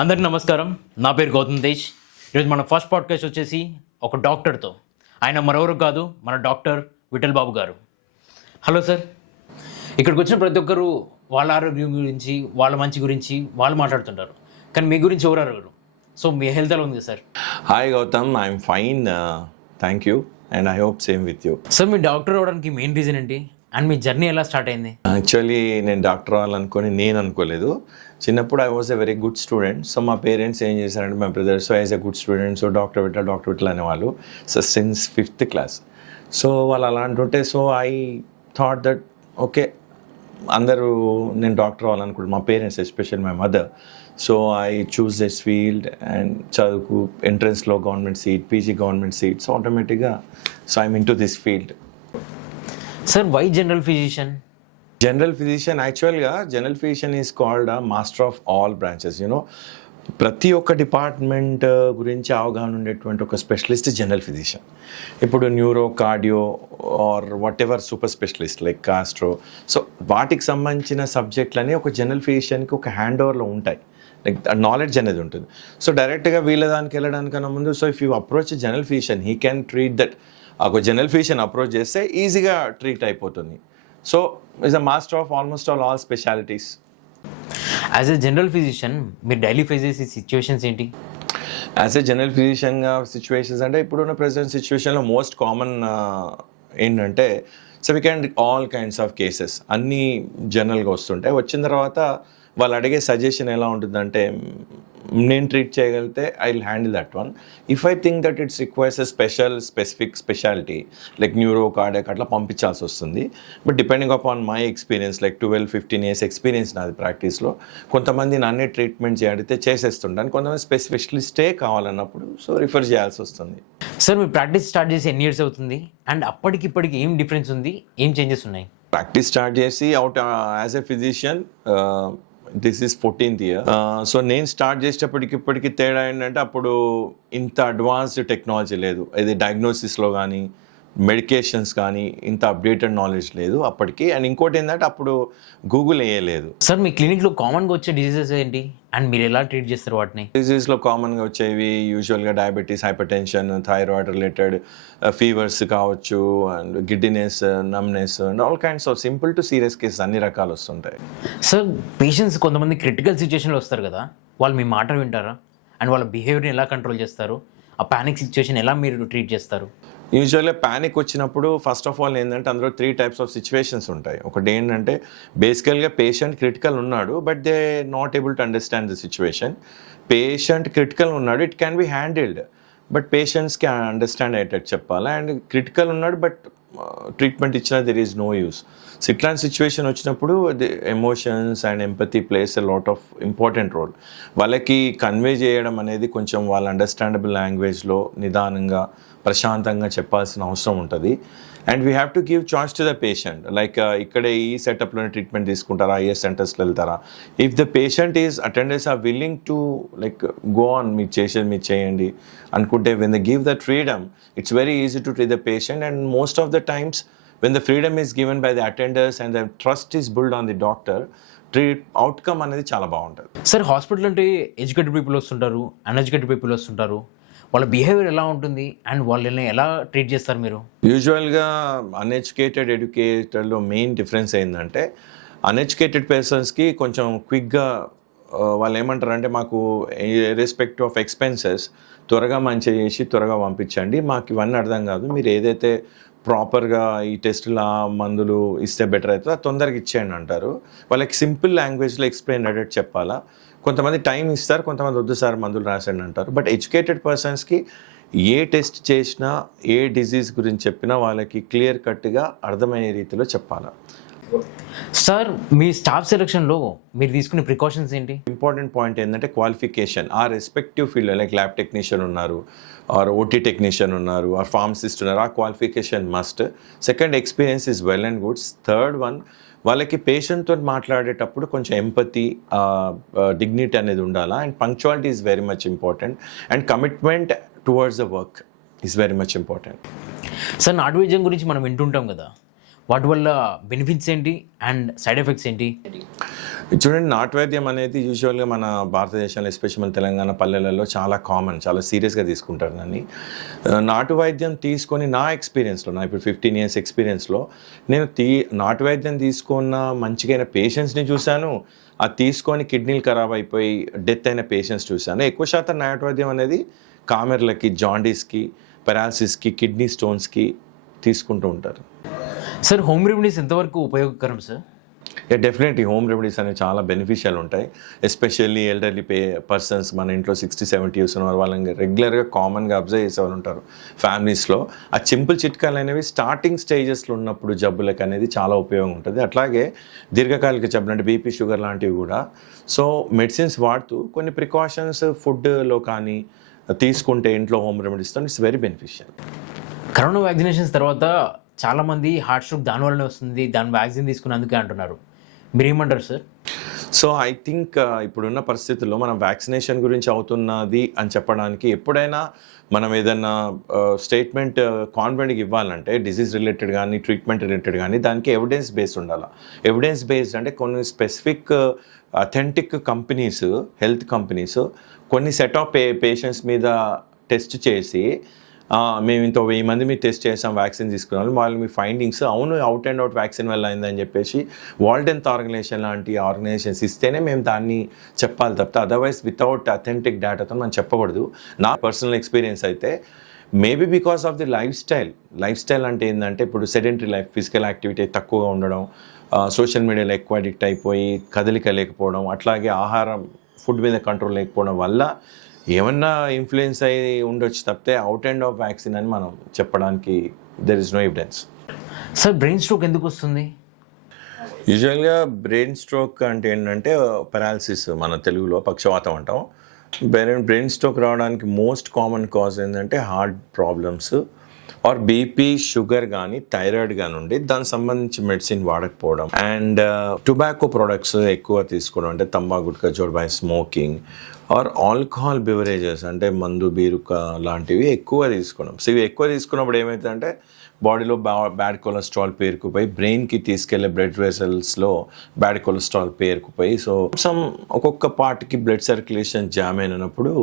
అందరికీ నమస్కారం. నా పేరు గౌతమ్ తేజ్. ఈరోజు మన ఫస్ట్ పాడ్కాస్ట్ వచ్చేసి ఒక డాక్టర్తో. ఆయన మరెవరు కాదు, మన డాక్టర్ విఠల్ బాబు గారు. Hello sir. ఇక్కడికి వచ్చిన ప్రతి ఒక్కరు వాళ్ళ ఆరోగ్యం గురించి, వాళ్ళ మంచి గురించి వాళ్ళు మాట్లాడుతుంటారు, కానీ మీ గురించి ఎవరు అడగరు. సో మీ హెల్త్ ఎలా ఉంది sir? Hi Gautam, I'm fine, thank you and I hope same with you. Sir, మీ డాక్టర్ అవ్వడానికి మెయిన్ రీజన్ ఏంటి అండ్ మీ జర్నీ ఎలా స్టార్ట్ అయింది? యాక్చువల్లీ నేను డాక్టర్ అవ్వాలనుకొని నేను అనుకోలేదు. చిన్నప్పుడు I was a very good student. So మా పేరెంట్స్ ఏం చేశారంటే, మా brothers as a good student, so doctor విట్ల అనేవాళ్ళు. So since 5th class. So వాళ్ళు అలా అంటుంటే, so I thought that okay, అందరూ నేను డాక్టర్ అవ్వాలనుకుంటున్నాను, మా parents especial my mother. So I choose this field and చదువుకు ఎంట్రన్స్లో government seat, PG government seat. So ఆటోమేటిక్గా so I'm into this field. Sir, why general physician? General physician, యాక్చువల్గా general physician is called a master of all branches. You know, ప్రతి ఒక్క department గురించి అవగాహన ఉండేటువంటి ఒక స్పెషలిస్ట్ జనరల్ ఫిజిషియన్. ఇప్పుడు neuro, cardio or whatever super specialist like gastro, so వాటికి సంబంధించిన సబ్జెక్టులని ఒక జనరల్ ఫిజిషియన్కి ఒక హ్యాండ్ ఓవర్లో ఉంటాయి. లైక్ నాలెడ్జ్ అనేది ఉంటుంది. సో డైరెక్ట్గా వీళ్ళ దానికి వెళ్ళడానికన్నా ముందు, so if you approach general physician, he can treat that. ఒక జనరల్ ఫిజిషియన్ అప్రోచ్ చేస్తే ఈజీగా ట్రీట్ అయిపోతుంది. So is a master of almost all specialities. As a general physician మీరు డైలీ ఫేస్ చేసే సిచ్యువేషన్స్ ఏంటి? యాజ్ ఎ జనరల్ ఫిజిషియన్గా సిచ్యువేషన్స్ అంటే, ఇప్పుడున్న present సిచ్యువేషన్లో మోస్ట్ కామన్ ఏంటంటే, so we can all kinds of cases అన్నీ జనరల్గా వస్తుంటాయి. వచ్చిన తర్వాత వాళ్ళు అడిగే సజెషన్ ఎలా ఉంటుందంటే, నేను ట్రీట్ చేయగలిగితే I will handle that one. If I think that it's requires a specific speciality like neuro, cardiac అట్లా పంపించాల్సి వస్తుంది. But depending upon my experience, like 12-15 years experience నాది ప్రాక్టీస్లో, కొంతమంది నన్నే ట్రీట్మెంట్ చేయడితే చేసేస్తుంటాను, కొంతమంది స్పెషలిస్టే కావాలన్నప్పుడు సో రిఫర్ చేయాల్సి వస్తుంది. సార్, మీరు ప్రాక్టీస్ స్టార్ట్ చేసి ఎన్ని ఇయర్స్ అవుతుంది అండ్ అప్పటికిప్పటికి ఏం డిఫరెన్స్ ఉంది, ఏం చేంజెస్ ఉన్నాయి? ప్రాక్టీస్ స్టార్ట్ చేసి out as a physician this is 14th year. So నేను స్టార్ట్ చేసేటప్పటికి ఇప్పటికి తేడా ఏంటంటే, అప్పుడు ఇంత అడ్వాన్స్డ్ టెక్నాలజీ లేదు. ఇది డయాగ్నోసిస్లో కానీ మెడికేషన్స్ కానీ ఇంత అప్డేటెడ్ నాలెడ్జ్ లేదు అప్పటికి. అండ్ ఇంకోటి ఏంటంటే, అప్పుడు గూగుల్ వేయలేదు. సార్, మీ క్లినిక్లో కామన్గా వచ్చే డిసీజెస్ ఏంటి అండ్ మీరు ఎలా ట్రీట్ చేస్తారు వాటిని? డిసీజ్లో కామన్గా వచ్చేవి యూజువల్గా diabetes, hypertension, thyroid related fevers కావచ్చు, and giddiness, numbness and all kinds of simple to serious cases అన్ని రకాలు వస్తుంటాయి. సార్, పేషెంట్స్ కొంతమంది క్రిటికల్ సిచ్యువేషన్లో వస్తారు కదా, వాళ్ళు మీ మాట వింటారా అండ్ వాళ్ళ బిహేవియర్ని ఎలా కంట్రోల్ చేస్తారు? ఆ పానిక్ సిచ్యువేషన్ ఎలా మీరు ట్రీట్ చేస్తారు? యూజువల్గా ప్యానిక్ వచ్చినప్పుడు ఫస్ట్ ఆఫ్ ఆల్ ఏంటంటే, అందులో 3 types ఆఫ్ సిచ్యువేషన్స్ ఉంటాయి. ఒకటి ఏంటంటే, బేసికల్గా పేషెంట్ క్రిటికల్ ఉన్నాడు but they not able to understand the situation. Patient critical ఉన్నాడు, it can be handled, but పేషెంట్స్కి అండర్స్టాండ్ అయ్యేటట్టు చెప్పాలి. అండ్ క్రిటికల్ ఉన్నాడు బట్ ట్రీట్మెంట్ ఇచ్చినా there is no use. So ఇట్లాంటి సిచ్యువేషన్ వచ్చినప్పుడు emotions and empathy plays a lot of important role. వాళ్ళకి convey చేయడం అనేది కొంచెం వాళ్ళ అండర్స్టాండబుల్ లాంగ్వేజ్లో నిదానంగా ప్రశాంతంగా చెప్పాల్సిన అవసరం ఉంటుంది. And we have to give choice to the patient, like ఇక్కడే ఈ సెటప్లోనే ట్రీట్మెంట్ తీసుకుంటారా, ఏ సెంటర్స్లో వెళ్తారా. If the patient is attenders are willing to like go on, మీరు చేసేది మీరు చేయండి అనుకుంటే, when the give that freedom, it's very easy to treat the patient. And most of the times when the freedom is given by the attenders and the trust is build on the doctor, outcome అనేది చాలా బాగుంటుంది. Sir, hospital అంటే educated people వస్తుంటారు, uneducated people వస్తుంటారు. వాళ్ళ behaviour ఎలా ఉంటుంది and వాళ్ళని ఎలా ట్రీట్ చేస్తారు మీరు? యూజువల్గా అన్ఎడ్యుకేటెడ్, ఎడ్యుకేటెడ్లో మెయిన్ డిఫరెన్స్ ఏంటంటే, అన్ఎడ్యుకేటెడ్ పర్సన్స్కి కొంచెం క్విక్గా వాళ్ళు ఏమంటారంటే, మాకు రెస్పెక్ట్ ఆఫ్ ఎక్స్పెన్సెస్ త్వరగా మంచిగా చేసి త్వరగా పంపించండి, మాకు ఇవన్నీ అర్థం కాదు, మీరు ఏదైతే ప్రాపర్గా ఈ టెస్టుల మందులు ఇస్తే బెటర్ అవుతుందో తొందరగా ఇచ్చేయండి అంటారు. వాళ్ళకి సింపుల్ లాంగ్వేజ్లో ఎక్స్ప్లెయిన్ అయ్యేటట్టు చెప్పాలా. కొంతమంది టైం ఇస్తారు, కొంతమంది వద్దు సార్ మందులు రాసండి అంటారు. బట్ ఎడ్యుకేటెడ్ పర్సన్స్కి ఏ టెస్ట్ చేసినా, ఏ డిజీజ్ గురించి చెప్పినా వాళ్ళకి క్లియర్ కట్గా అర్థమయ్యే రీతిలో చెప్పాలి. సార్, మీ స్టాఫ్ సెలక్షన్లో మీరు తీసుకునే ప్రికాషన్స్ ఏంటి? ఇంపార్టెంట్ పాయింట్ ఏంటంటే, క్వాలిఫికేషన్. ఆ respective field like lab technician ఉన్నారు, ఆర్ ఓటీ టెక్నీషియన్ ఉన్నారు, ఆర్ ఫార్మసిస్ట్ ఉన్నారు, ఆ qualification must. Second, experience is well and goods. Third one, వాళ్ళకి పేషెంట్తో మాట్లాడేటప్పుడు కొంచెం ఎంపతి, డిగ్నిటీ అనేది ఉండాలా. And punctuality is very much important. And commitment towards the work is very much important. Sir, నాటు వైద్యం గురించి మనం వింటుంటాం కదా, వాటి వల్ల బెనిఫిట్స్ ఏంటి అండ్ సైడ్ ఎఫెక్ట్స్ ఏంటి? చూడండి, నాటు వైద్యం అనేది యూజువల్గా మన భారతదేశంలో ఎస్పెషల్ మన తెలంగాణ పల్లెలలో చాలా కామన్, చాలా సీరియస్గా తీసుకుంటారు దాన్ని. నాటు వైద్యం తీసుకొని నా ఎక్స్పీరియన్స్లో, నా ఇప్పుడు 15 years ఎక్స్పీరియన్స్లో నేను నాటు వైద్యం తీసుకున్న మంచిగా పేషెంట్స్ని చూశాను, అది తీసుకొని కిడ్నీలు ఖరాబ్ అయిపోయి డెత్ అయిన పేషెంట్స్ చూశాను. ఎక్కువ శాతం నాటు వైద్యం అనేది కామెర్లకి, జాండీస్కి, పెరాలసిస్కి, కిడ్నీ స్టోన్స్కి తీసుకుంటూ ఉంటారు. సార్ హోమ్ రెమెడీస్ ఎంతవరకు ఉపయోగకరం సార్? డెఫినెట్లీ హోమ్ రెమెడీస్ అనేవి చాలా బెనిఫిషియల్ ఉంటాయి. ఎస్పెషల్లీ ఎల్డర్లీ పర్సన్స్, మన ఇంట్లో 60-70 years ఉన్న వాళ్ళని రెగ్యులర్గా కామన్గా అబ్జర్వ్ చేసే వాళ్ళు ఉంటారు ఫ్యామిలీస్లో. ఆ సింపుల్ చిట్కాలు అనేవి స్టార్టింగ్ స్టేజెస్లో ఉన్నప్పుడు జబ్బులకు అనేది చాలా ఉపయోగం ఉంటుంది. అట్లాగే దీర్ఘకాలిక జబ్బులు అంటే బీపీ, షుగర్ లాంటివి కూడా. సో మెడిసిన్స్ వాడుతూ కొన్ని ప్రికాషన్స్ ఫుడ్లో కానీ తీసుకుంటే ఇంట్లో హోమ్ రెమెడీస్తో it's very beneficial. Corona vaccinations తర్వాత చాలామంది హార్ట్ స్ట్రోక్ దానివల్లనే వస్తుంది, దాని వ్యాక్సిన్ తీసుకున్నందుకే అంటున్నారు. మీరేమంటారు సార్? సో ఐ థింక్ ఇప్పుడున్న పరిస్థితుల్లో మనం వ్యాక్సినేషన్ గురించి అవుతున్నది అని చెప్పడానికి ఎప్పుడైనా మనం ఏదైనా స్టేట్మెంట్ కాన్ఫిడెంట్గా ఇవ్వాలంటే డిసీజ్ రిలేటెడ్ కానీ ట్రీట్మెంట్ రిలేటెడ్ కానీ దానికి ఎవిడెన్స్ బేస్డ్ ఉండాలి. ఎవిడెన్స్ బేస్డ్ అంటే కొన్ని specific authentic companies, health companies కొన్ని సెట్ ఆఫ్ పేషెంట్స్ మీద టెస్ట్ చేసి మేము ఇంత 1000 మంది మీరు టెస్ట్ చేసాం, వ్యాక్సిన్ తీసుకున్నాం, వాళ్ళు మీ ఫైండింగ్స్ అవును అవుట్ అండ్ అవుట్ వ్యాక్సిన్ వల్ల అయిందని చెప్పేసి వరల్డ్ హెల్త్ ఆర్గనైజేషన్ లాంటి ఆర్గనైజేషన్స్ ఇస్తేనే మేము దాన్ని చెప్పాలి తప్పితే అదర్వైజ్ వితౌట్ అథెంటిక్ డేటాతో మనం చెప్పకూడదు. నా పర్సనల్ ఎక్స్పీరియన్స్ అయితే maybe because of the life style అంటే ఏంటంటే ఇప్పుడు సెడెంటరీ లైఫ్, ఫిజికల్ యాక్టివిటీ తక్కువగా ఉండడం, సోషల్ మీడియాలో ఎక్కువ అడిక్ట్ అయిపోయి కదలిక లేకపోవడం, అట్లాగే ఆహారం ఫుడ్ మీద కంట్రోల్ లేకపోవడం వల్ల ఏమన్నా ఇన్ఫ్లుయెన్స్ అయ్యి ఉండొచ్చు తప్పితే అవుట్ అండ్ ఆఫ్ వ్యాక్సిన్ అని మనం చెప్పడానికి there is no evidence. Sir brain stroke ఎందుకు వస్తుంది? యూజువల్గా బ్రెయిన్ స్ట్రోక్ అంటే ఏంటంటే పెరాలసిస్, మన తెలుగులో పక్షవాతం అంటాం. బ్రెయిన్ స్ట్రోక్ రావడానికి మోస్ట్ కామన్ కాజ్ ఏంటంటే heart problems or BP, sugar కానీ థైరాయిడ్ కానీ ఉండి దానికి సంబంధించి మెడిసిన్ వాడకపోవడం అండ్ టొబాకో ప్రొడక్ట్స్ ఎక్కువ తీసుకోవడం, అంటే తంబాకు, గుట్కా, జోడ్బాయ్, స్మోకింగ్ ఆర్ ఆల్కహాల్ బెవరేజెస్ అంటే మందు, బీరుక లాంటివి ఎక్కువ తీసుకోవడం. సో ఇవి ఎక్కువ తీసుకున్నప్పుడు ఏమవుతుందంటే బాడీలో బ్యాడ్ కొలెస్ట్రాల్ పేరుకుపోయి బ్రెయిన్కి తీసుకెళ్లే బ్లడ్ వెసల్స్లో బ్యాడ్ కొలెస్ట్రాల్ పేరుకుపోయి సో ఒక్కొక్క పార్ట్కి బ్లడ్ సర్క్యులేషన్ జామ్ అయినప్పుడు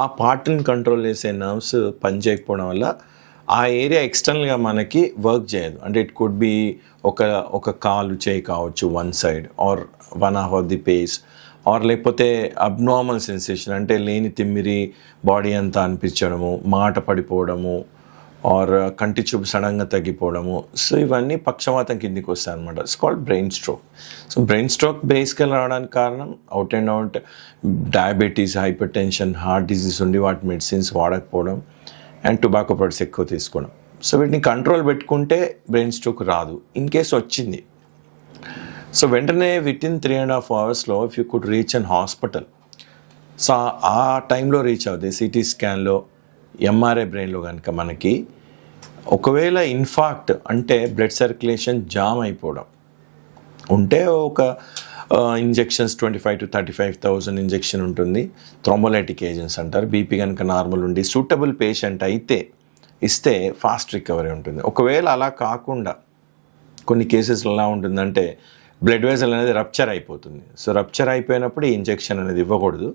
ఆ పార్ట్ని కంట్రోల్ చేసే నర్వ్స్ పనిచేయకపోవడం వల్ల ఆ ఏరియా ఎక్స్టర్నల్గా మనకి వర్క్ చేయదు. అంటే ఇట్ కుడ్ బి ఒక కాలు చేయి కావచ్చు, one side or one half of the face, or లేకపోతే అబ్నార్మల్ సెన్సేషన్ అంటే లేని తిమ్మిరి బాడీ అంతా అనిపించడము, మాట పడిపోవడము ఆర్ కంటి చూపు సడన్గా తగ్గిపోవడము. సో ఇవన్నీ పక్షవాతం కిందికి వస్తాయి అనమాట. It's called brain stroke. So brain stroke బేసికల్ రావడానికి కారణం out and out diabetes, hypertension, heart disease ఉండి వాటి మెడిసిన్స్ వాడకపోవడం అండ్ టొబాకో ప్రొడక్ట్స్ ఎక్కువ తీసుకోవడం. సో వీటిని కంట్రోల్ పెట్టుకుంటే బ్రెయిన్ స్ట్రోక్ రాదు. ఇన్ కేస్ వచ్చింది, సో వెంటనే within 3.5 hours if you could reach an hospital, so ఆ టైంలో రీచ్ అవుతుంది. సిటీ స్కాన్లో, ఎంఆర్ఐ బ్రెయిన్లో కనుక మనకి ఒకవేళ ఇన్ఫాక్ట్ అంటే బ్లడ్ సర్క్యులేషన్ జామ్ అయిపోవడం ఉంటే ఒక ఇంజెక్షన్స్ 25,000 to 35,000 ఇంజెక్షన్ ఉంటుంది. థ్రోంబోలైటిక్ ఏజెంట్స్ అంటారు. బీపీ కనుక నార్మల్ ఉండి సూటబుల్ పేషెంట్ అయితే ఇస్తే ఫాస్ట్ రికవరీ ఉంటుంది. ఒకవేళ అలా కాకుండా కొన్ని కేసెస్లో ఎలా ఉంటుందంటే బ్లడ్ వెసల్ అనేది రప్చర్ అయిపోతుంది. సో రప్చర్ అయిపోయినప్పుడు ఈ ఇంజెక్షన్ అనేది ఇవ్వకూడదు.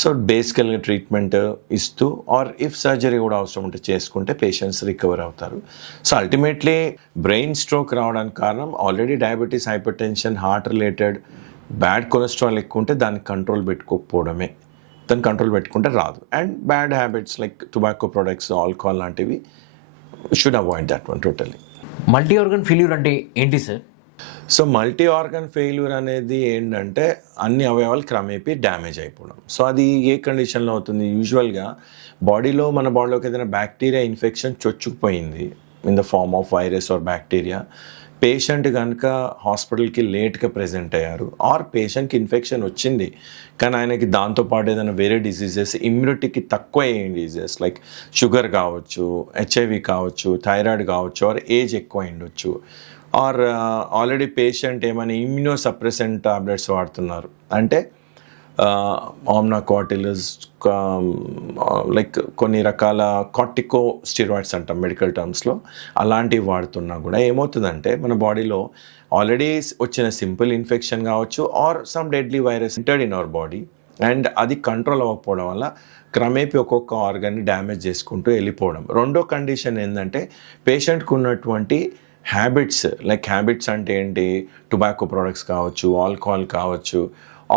సో బేసికల్గా ట్రీట్మెంట్ ఇస్తూ ఆర్ ఇఫ్ సర్జరీ కూడా అవసరం ఉంటే చేసుకుంటే పేషెంట్స్ రికవర్ అవుతారు. సో అల్టిమేట్లీ బ్రెయిన్ స్ట్రోక్ రావడానికి కారణం already diabetes, hypertension, heart related bad cholesterol ఎక్కువ ఉంటే దాన్ని కంట్రోల్ పెట్టుకోకపోవడమే. దాన్ని కంట్రోల్ పెట్టుకుంటే రాదు. And bad habits like tobacco products, alcohol లాంటివి should avoid that one totally. Multi organ failure అంటే ఏంటి sir? So multi organ failure అనేది ఏంటంటే అన్ని అవయవాలు క్రమేపీ డ్యామేజ్ అయిపోవడం. సో అది ఏ కండిషన్లో అవుతుంది? యూజువల్గా మన బాడీలోకి ఏదైనా బ్యాక్టీరియా ఇన్ఫెక్షన్ చొచ్చుకుపోయింది in the form of virus or bacteria, patient కనుక హాస్పిటల్కి లేట్గా ప్రెజెంట్ అయ్యారు ఆర్ పేషెంట్కి ఇన్ఫెక్షన్ వచ్చింది కానీ ఆయనకి దాంతోపాటు ఏదైనా వేరే డిసీజెస్, ఇమ్యూనిటీకి తక్కువ అయ్యే డిసీజెస్ లైక్ షుగర్ కావచ్చు, హెచ్ఐవి కావచ్చు, థైరాయిడ్ కావచ్చు ఆర్ ఏజ్ ఎక్కువ ఉండొచ్చు ఆర్ ఆల్రెడీ పేషెంట్ ఏమైనా ఇమ్యూనో సప్రెసెంట్ టాబ్లెట్స్ వాడుతున్నారు అంటే ఆమ్నాకాటిలిస్, లైక్ కొన్ని రకాల కార్టికో స్టిరాయిడ్స్ అంటాం మెడికల్ టర్మ్స్లో, అలాంటివి వాడుతున్నా కూడా ఏమవుతుందంటే మన బాడీలో ఆల్రెడీ వచ్చిన సింపుల్ ఇన్ఫెక్షన్ కావచ్చు or some deadly virus entered in our body and అది కంట్రోల్ అవ్వకపోవడం వల్ల క్రమేపీ ఒక్కొక్క ఆర్గాన్ని డ్యామేజ్ చేసుకుంటూ వెళ్ళిపోవడం. రెండో కండిషన్ ఏంటంటే పేషెంట్కి ఉన్నటువంటి హ్యాబిట్స్ అంటే ఏంటి, టొబాకో ప్రోడక్ట్స్ కావచ్చు, ఆల్కహాల్ కావచ్చు,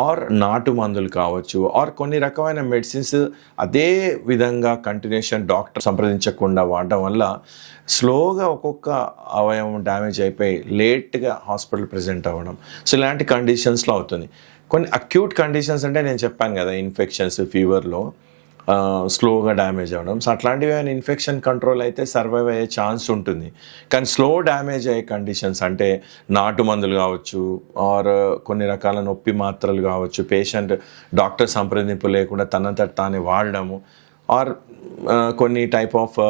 ఆర్ నాటు మందులు కావచ్చు, ఆర్ కొన్ని రకమైన మెడిసిన్స్ అదే విధంగా కంటిన్యూషన్ డాక్టర్ సంప్రదించకుండా వాడడం వల్ల స్లోగా ఒక్కొక్క అవయవం డ్యామేజ్ అయిపోయి లేట్గా హాస్పిటల్ ప్రెజెంట్ అవ్వడం. సో ఇలాంటి కండిషన్స్లో అవుతుంది. కొన్ని అక్యూట్ కండిషన్స్ అంటే నేను చెప్పాను కదా, ఇన్ఫెక్షన్స్, ఫీవర్లో స్లోగా డ్యామేజ్ అవ్వడం. సో అట్లాంటివి ఏమైనా ఇన్ఫెక్షన్ కంట్రోల్ అయితే సర్వైవ్ అయ్యే ఛాన్స్ ఉంటుంది. కానీ స్లో డ్యామేజ్ అయ్యే కండిషన్స్ అంటే నాటు మందులు కావచ్చు, ఆర్ కొన్ని రకాల నొప్పి మాత్రలు కావచ్చు, పేషెంట్ డాక్టర్ సంప్రదింపు లేకుండా తనంతట తానే వాడడము, ఆర్ కొన్ని టైప్ ఆఫ్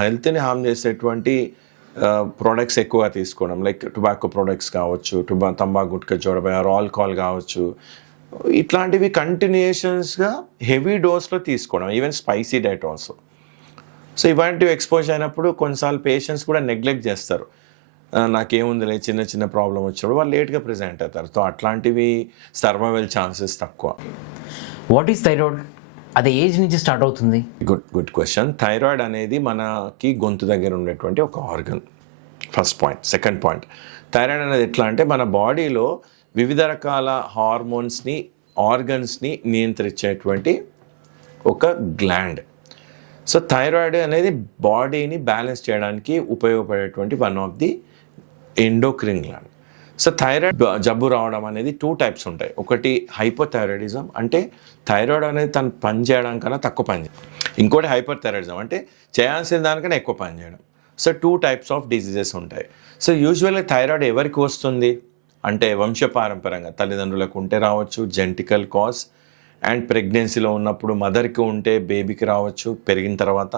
హెల్త్ని హామ్ చేసేటువంటి ప్రోడక్ట్స్ ఎక్కువ తీసుకోవడం, లైక్ టొబాకో ప్రోడక్ట్స్ కావచ్చు, తంబాకు గుట్కా జోడబై, ఆర్ ఆల్కహాల్ కావచ్చు, ఇట్లాంటివి కంటిన్యూషన్స్గా హెవీ డోస్లో తీసుకోవడం, even spicy diet also. So ఇలాంటివి ఎక్స్పోజ్ అయినప్పుడు కొన్నిసార్లు పేషెంట్స్ కూడా నెగ్లెక్ట్ చేస్తారు, నాకేముందిలే చిన్న చిన్న ప్రాబ్లం వచ్చినప్పుడు వాళ్ళు లేట్గా ప్రెజెంట్ అవుతారు. సో అట్లాంటివి సర్వైవల్ ఛాన్సెస్ తక్కువ. What is thyroid? అది ఏజ్ నుంచి స్టార్ట్ అవుతుంది? Good question. థైరాయిడ్ అనేది మనకి గొంతు దగ్గర ఉండేటువంటి ఒక organ, first point. Second point, thyroid అనేది ఎట్లా అంటే మన బాడీలో వివిధ రకాల హార్మోన్స్ని, ఆర్గన్స్ని నియంత్రించేటువంటి ఒక గ్లాండ్. సో థైరాయిడ్ అనేది బాడీని బ్యాలెన్స్ చేయడానికి ఉపయోగపడేటువంటి one of the endocrine gland. So thyroid జబ్బు రావడం అనేది 2 టైప్స్ ఉంటాయి. ఒకటి హైపోథైరాయిడిజం, అంటే థైరాయిడ్ అనేది తను పని చేయడం కన్నా తక్కువ పని చేయడం. ఇంకోటి హైపర్ థైరాయిడిజం, అంటే చేయాల్సిన దానికన్నా ఎక్కువ పని చేయడం. సో 2 టైప్స్ ఆఫ్ డిసీజెస్ ఉంటాయి. సో యూజువల్గా థైరాయిడ్ ఎవరికి వస్తుంది అంటే వంశపారంపరంగా తల్లిదండ్రులకు ఉంటే రావచ్చు, జెనెటికల్ కాజ్, అండ్ ప్రెగ్నెన్సీలో ఉన్నప్పుడు మదర్కి ఉంటే బేబీకి రావచ్చు పెరిగిన తర్వాత,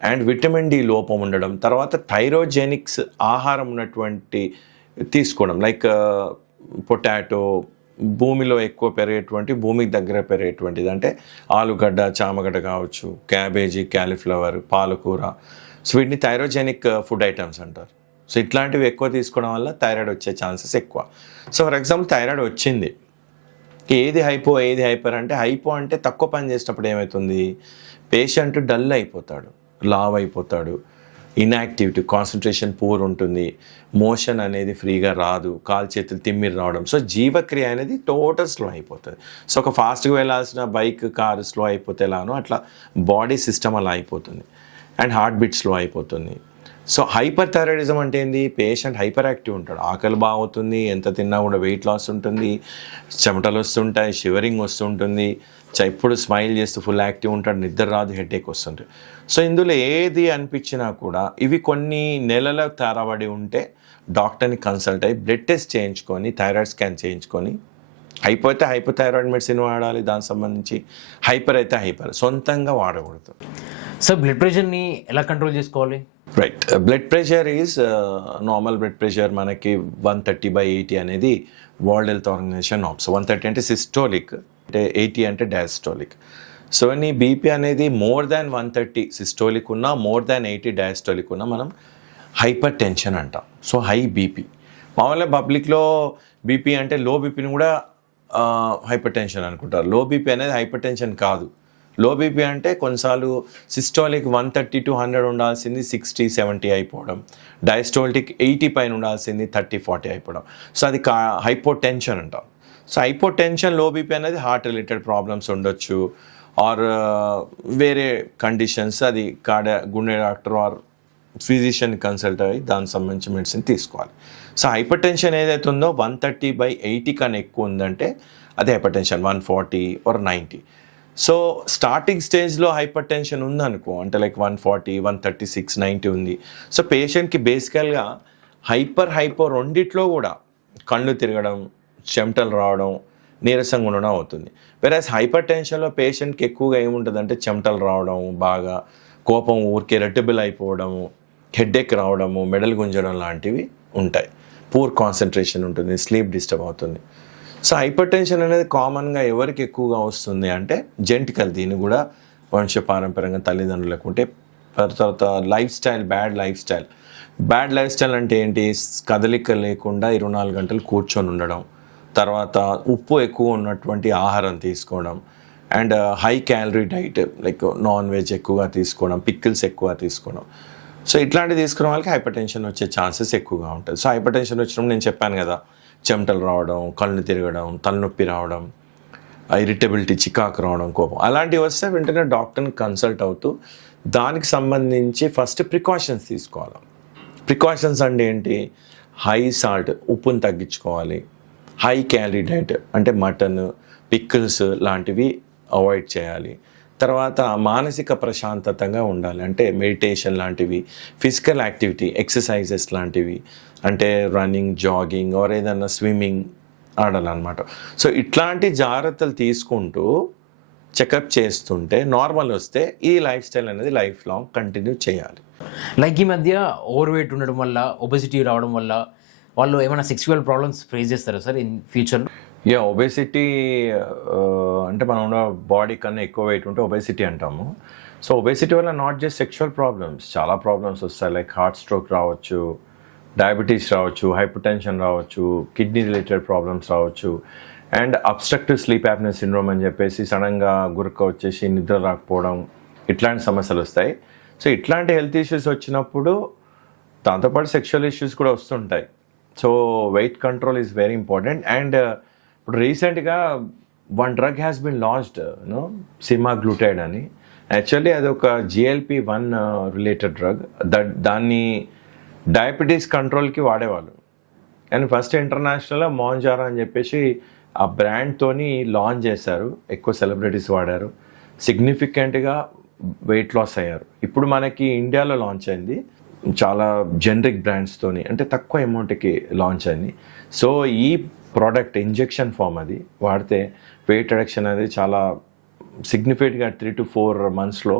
అండ్ విటమిన్ డి లోపం ఉండడం, తర్వాత థైరోజెనిక్స్ ఆహారం ఉన్నటువంటి తీసుకోవడం, లైక్ పొటాటో, భూమిలో ఎక్కువ పెరిగేటువంటి, భూమికి దగ్గర పెరిగేటువంటిది అంటే ఆలుగడ్డ, చామగడ్డ కావచ్చు, క్యాబేజీ, క్యాలీఫ్లవర్, పాలకూర. సో వీటిని థైరోజెనిక్ ఫుడ్ ఐటమ్స్ అంటారు. సో ఇట్లాంటివి ఎక్కువ తీసుకోవడం వల్ల థైరాయిడ్ వచ్చే ఛాన్సెస్ ఎక్కువ. సో ఫర్ ఎగ్జాంపుల్ థైరాయిడ్ వచ్చింది, ఏది హైపో ఏది హైపర్ అంటే, హైపో అంటే తక్కువ పని చేసినప్పుడు ఏమవుతుంది, పేషెంట్ డల్ అయిపోతాడు, లావ్ అయిపోతాడు, ఇన్యాక్టివిటీ, కాన్సన్ట్రేషన్ పూర్ ఉంటుంది, మోషన్ అనేది ఫ్రీగా రాదు, కాలు చేతులు తిమ్మిరి రావడం. సో జీవక్రియ అనేది టోటల్ స్లో అయిపోతుంది. సో ఒక ఫాస్ట్గా వెళ్ళాల్సిన బైక్, కారు స్లో అయిపోతే ఎలానో అట్లా బాడీ సిస్టమ్ అలా అయిపోతుంది, అండ్ హార్ట్ బీట్ స్లో అయిపోతుంది. సో హైపర్ థైరాయిడిజం అంటే ఏంది, పేషెంట్ హైపర్ యాక్టివ్ ఉంటాడు, ఆకలి బాగుతుంది, ఎంత తిన్నా కూడా వెయిట్ లాస్ ఉంటుంది, చెమటలు వస్తుంటాయి, షివరింగ్ వస్తుంటుంది, ఎప్పుడు స్మైల్ చేస్తూ ఫుల్ యాక్టివ్ ఉంటాడు, నిద్ర రాదు, హెడేక్ వస్తుంటుంది. సో ఇందులో ఏది అనిపించినా కూడా ఇవి కొన్ని నెలల తరబడి ఉంటే డాక్టర్ని కన్సల్ట్ అయ్యి బ్లడ్ టెస్ట్ చేయించుకొని, థైరాయిడ్ స్కాన్ చేయించుకొని, అయిపోతే హైపోథైరాయిడ్ మెడిసిన్ వాడాలి దానికి సంబంధించి, హైపర్ అయితే హైపర్, సొంతంగా వాడకూడదు. సార్ బ్లడ్ ప్రెషర్ని ఎలా కంట్రోల్ చేసుకోవాలి? Right, blood pressure is normal blood pressure మనకి 130/80 అనేది వరల్డ్ హెల్త్ ఆర్గనైజేషన్ నార్మ్స్. 130 అంటే సిస్టోలిక్, అంటే 80 అంటే డయాస్టోలిక్. సో నీ బీపీ అనేది మోర్ దాన్ 130 సిస్టోలిక్ ఉన్నా, మోర్ దాన్ 80 డయాస్టోలిక్ ఉన్నా మనం హైపర్ టెన్షన్ అంటాం. సో హై బీపీ, మామూలుగా పబ్లిక్లో బీపీ అంటే లో బీపీని కూడా హైపర్ టెన్షన్ అనుకుంటారు. లో బీపీ అనేది హైపర్ టెన్షన్ కాదు. లో బీపీ అంటే కొన్నిసార్లు సిస్టోలిక్ 130 to 100 ఉండాల్సింది 60-70 అయిపోవడం, డయాస్టోలిక్ 80 పైన ఉండాల్సింది 30-40 అయిపోవడం. సో అది హైపోటెన్షన్ అంటాం. సో హైపోటెన్షన్, లో బీపీ అనేది హార్ట్ రిలేటెడ్ ప్రాబ్లమ్స్ ఉండొచ్చు, ఆర్ వేరే కండిషన్స్, అది గుండె డాక్టర్ ఆర్ ఫిజిషియన్ కన్సల్ట్ అయ్యి దానికి సంబంధించి మెడిసిన్ తీసుకోవాలి. సో హైపర్ టెన్షన్ ఏదైతే ఉందో 130/80 కన్నా ఎక్కువ ఉందంటే అది hyper tension, 140 or 90. So starting స్టేజ్లో హైపర్ టెన్షన్ ఉందనుకో, అంటే లైక్ 140, 136, 90 ఉంది. సో పేషెంట్కి బేసికల్గా హైపో రెండిట్లో కూడా కళ్ళు తిరగడం, చెమటలు రావడం, నీరసంగా ఉండడం అవుతుంది. వెరాజ్ హైపర్ టెన్షన్లో పేషెంట్కి ఎక్కువగా ఏముంటుందంటే చెమటలు రావడం, బాగా కోపం, ఊరికే రెట్టబుల్ అయిపోవడము, హెడేక్ రావడము, మెడలు గుంజడం లాంటివి ఉంటాయి. పూర్ కాన్సన్ట్రేషన్ ఉంటుంది, స్లీప్ డిస్టర్బ్ అవుతుంది. సో హైపర్ టెన్షన్ అనేది కామన్గా ఎవరికి ఎక్కువగా వస్తుంది అంటే జెనెటికల్, దీన్ని కూడా వంశపారంపర్యంగా తల్లిదండ్రులకు ఉంటే, తర్వాత life style, bad life style, bad life style అంటే ఏంటి? కదలిక లేకుండా 24 గంటలు కూర్చొని ఉండడం, తర్వాత ఉప్పు ఎక్కువ ఉన్నటువంటి ఆహారం తీసుకోవడం, and high calorie diet like non veg ఎక్కువగా తీసుకోవడం, పిక్కిల్స్ ఎక్కువ తీసుకోవడం. సో ఇట్లాంటివి తీసుకున్న వాళ్ళకి హైపర్ టెన్షన్ వచ్చే ఛాన్సెస్ ఎక్కువగా ఉంటుంది. సో హైపర్ టెన్షన్ వచ్చినప్పుడు నేను చెప్పాను కదా, చెమటలు రావడం, కళ్ళు తిరగడం, తలనొప్పి రావడం, ఇరిటబిలిటీ, చికాకు రావడం, కోపం, అలాంటివి వస్తే వెంటనే డాక్టర్ని కన్సల్ట్ అవుతూ దానికి సంబంధించి ఫస్ట్ ప్రికాషన్స్ తీసుకోవాలి. ప్రికాషన్స్ అంటే ఏంటి? హై సాల్ట్, ఉప్పుని తగ్గించుకోవాలి. హై క్యాలరీ డైట్ అంటే మటన్, పిక్కిల్స్ లాంటివి అవాయిడ్ చేయాలి. తర్వాత మానసిక ప్రశాంతతంగా ఉండాలి, అంటే మెడిటేషన్ లాంటివి, ఫిజికల్ యాక్టివిటీ, ఎక్సర్సైజెస్ లాంటివి, అంటే రన్నింగ్, జాగింగ్ ఆర్ ఏదన్నా స్విమ్మింగ్ ఆడాలన్నమాట. సో ఇట్లాంటి జాగ్రత్తలు తీసుకుంటూ చెకప్ చేస్తుంటే నార్మల్ వస్తే ఈ లైఫ్ స్టైల్ అనేది లైఫ్ లాంగ్ కంటిన్యూ చేయాలి. లైక్ ఈ మధ్య ఓవర్ వెయిట్ ఉండడం వల్ల, ఒబెసిటీ రావడం వల్ల వాళ్ళు ఏమైనా సెక్సువల్ ప్రాబ్లమ్స్ ఫేస్ చేస్తారా సార్ ఇన్ ఫ్యూచర్లో? ఒబేసిటీ అంటే మనం ఉన్న బాడీ కన్నా ఎక్కువ వెయిట్ ఉంటే ఒబేసిటీ అంటాము. సో ఒబేసిటీ వల్ల నాట్ జస్ట్ సెక్షువల్ ప్రాబ్లమ్స్, చాలా ప్రాబ్లమ్స్ వస్తాయి. లైక్ హార్ట్ స్ట్రోక్ రావచ్చు, డయాబెటీస్ రావచ్చు, హైపర్ టెన్షన్ రావచ్చు, కిడ్నీ రిలేటెడ్ ప్రాబ్లమ్స్ రావచ్చు, and obstructive sleep apnoea syndrome అని చెప్పేసి సడన్గా గురక వచ్చేసి నిద్ర రాకపోవడం, ఇట్లాంటి సమస్యలు వస్తాయి. సో ఇట్లాంటి హెల్త్ ఇష్యూస్ వచ్చినప్పుడు దాంతోపాటు సెక్షువల్ ఇష్యూస్ కూడా వస్తుంటాయి. So weight control is very important. And ఇప్పుడు రీసెంట్గా one drug has been launched, semaglutide అని. యాక్చువల్లీ అది ఒక GLP-1 రిలేటెడ్ డ్రగ్. దాన్ని డయాబెటీస్ కంట్రోల్కి వాడేవాళ్ళు. అండ్ ఫస్ట్ ఇంటర్నేషనల్లో మోంజారా అని చెప్పేసి ఆ బ్రాండ్తోని లాంచ్ చేశారు. ఎక్కువ సెలబ్రిటీస్ వాడారు, సిగ్నిఫికెంట్గా వెయిట్ లాస్ అయ్యారు. ఇప్పుడు మనకి ఇండియాలో లాంచ్ అయింది చాలా జనరిక్ బ్రాండ్స్తోని, అంటే తక్కువ అమౌంట్కి లాంచ్ అయింది. సో ఈ ప్రోడక్ట్ ఇంజెక్షన్ ఫామ్ అది వాడితే వెయిట్ రిడక్షన్ అనేది చాలా సిగ్నిఫికెంట్గా 3 to 4 monthsలో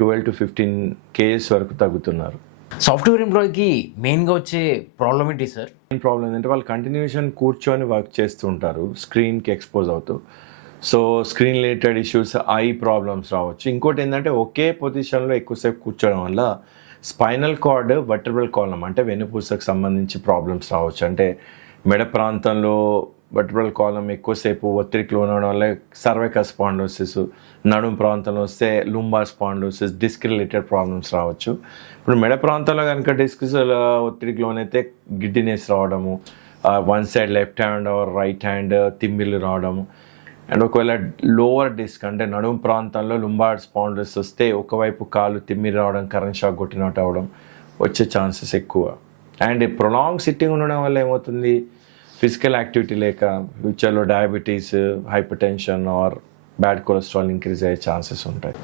12 to 15 kgs వరకు తగ్గుతున్నారు. సాఫ్ట్వేర్ ఎంప్లాయీకి మెయిన్గా వచ్చే ప్రాబ్లం ఏంటి సార్? మెయిన్ ప్రాబ్లం ఏంటంటే వాళ్ళు కంటిన్యూషన్ కూర్చొని వర్క్ చేస్తూ ఉంటారు, స్క్రీన్కి ఎక్స్పోజ్ అవుతూ. So screen related issues, eye problems రావచ్చు. ఇంకోటి ఏంటంటే ఒకే పొజిషన్లో ఎక్కువసేపు కూర్చోవడం వల్ల స్పైనల్ కార్డ్, వర్టెబ్రల్ కాలమ్ అంటే వెన్నుపూసకు సంబంధించి ప్రాబ్లమ్స్ రావచ్చు. అంటే మెడ ప్రాంతంలో వర్టెబ్రల్ కాలమ్ ఎక్కువసేపు ఒత్తిడికి లోనవడం వల్ల సర్వైకల్ స్పాండిలోసిస్, నడుము ప్రాంతంలో వస్తే lumbar spondylosis, disc related problems రావచ్చు. ఇప్పుడు మెడ ప్రాంతంలో కనుక డిస్క్స్ ఒత్తిడికి లోనైతే గిడ్డినెస్ రావడము, one side left hand or right hand తిమ్మిళ్ళు రావడము. అండ్ ఒకవేళ లోవర్ డిస్క్ అంటే నడుము ప్రాంతంలో లుంబార్ స్పాండిలోసిస్ వస్తే ఒకవైపు కాలు తిమ్మిరి రావడం, కరెంట్ షాక్ కొట్టినట్టు అవడం వచ్చే ఛాన్సెస్ ఎక్కువ. అండ్ ప్రొలాంగ్ సిట్టింగ్ ఉండడం వల్ల ఏమవుతుంది? ఫిజికల్ యాక్టివిటీ లేక ఫ్యూచర్లో diabetes, hyper tension are bad cholesterol increase అయ్యే ఛాన్సెస్ ఉంటాయి.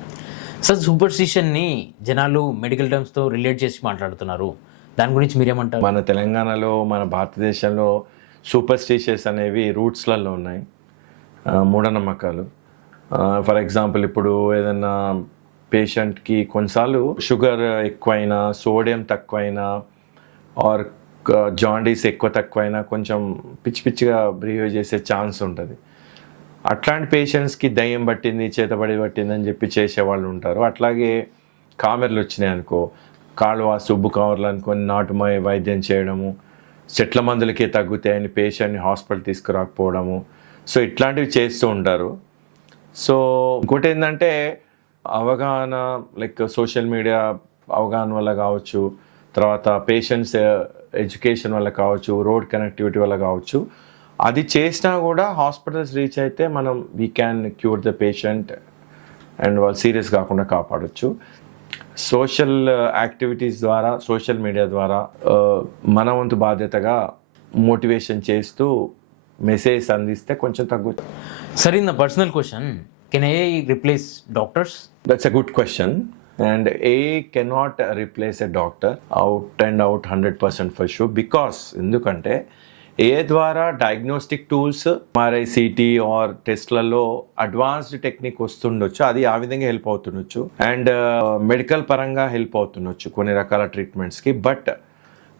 సార్ సూపర్స్టిషన్ని జనాలు మెడికల్ టర్మ్స్తో రిలేట్ చేసి మాట్లాడుతున్నారు, దాని గురించి మీరేమంటారు? మన తెలంగాణలో, మన భారతదేశంలో సూపర్స్టిషియస్ అనేవి రూట్స్లలో ఉన్నాయి, మూఢనమ్మకాలు. ఫర్ ఎగ్జాంపుల్ ఇప్పుడు ఏదైనా పేషెంట్కి కొన్నిసార్లు షుగర్ ఎక్కువైనా, సోడియం తక్కువైనా ఆర్ జాండీస్ ఎక్కువ తక్కువైనా కొంచెం పిచ్చి పిచ్చిగా బిహేవ్ చేసే ఛాన్స్ ఉంటుంది. అట్లాంటి పేషెంట్స్కి దయ్యం పట్టింది, చేతబడి పట్టింది అని చెప్పి చేసేవాళ్ళు ఉంటారు. అట్లాగే కామెర్లు వచ్చినాయి అనుకో, కాళ్ళవాసు, ఉబ్బు కామెర్లు అనుకొని నాటుమయ వైద్యం చేయడము, చెట్ల మందులకే తగ్గుతాయని పేషెంట్ని హాస్పిటల్ తీసుకురాకపోవడము. సో ఇట్లాంటివి చేస్తూ ఉంటారు. సో ఇంకోటి ఏంటంటే అవగాహన, లైక్ సోషల్ మీడియా అవగాహన వల్ల కావచ్చు, తర్వాత పేషెంట్స్ ఎడ్యుకేషన్ వల్ల కావచ్చు, రోడ్ కనెక్టివిటీ వల్ల కావచ్చు, అది చేసినా కూడా హాస్పిటల్స్ రీచ్ అయితే మనం we can cure the patient and వాళ్ళు సీరియస్ కాకుండా కాపాడొచ్చు. సోషల్ యాక్టివిటీస్ ద్వారా, సోషల్ మీడియా ద్వారా మన వంతు బాధ్యతగా మోటివేషన్ చేస్తూ మెసేజ్ అందిస్తే కొంచెం తగ్గుతుంది. Sir, in the personal question, can AI replace doctors? That's a good question. And AI cannot replace a doctor out 100% for sure, because ఎందుకంటే AI ద్వారా diagnostic tools, MRI, CT or టెస్ట్లలో advanced technique వస్తుండొచ్చు, అది ఆ విధంగా help అవుతుండొచ్చు. And medical పరంగా help అవుతుండొచ్చు కొన్ని రకాల ట్రీట్మెంట్స్కి. బట్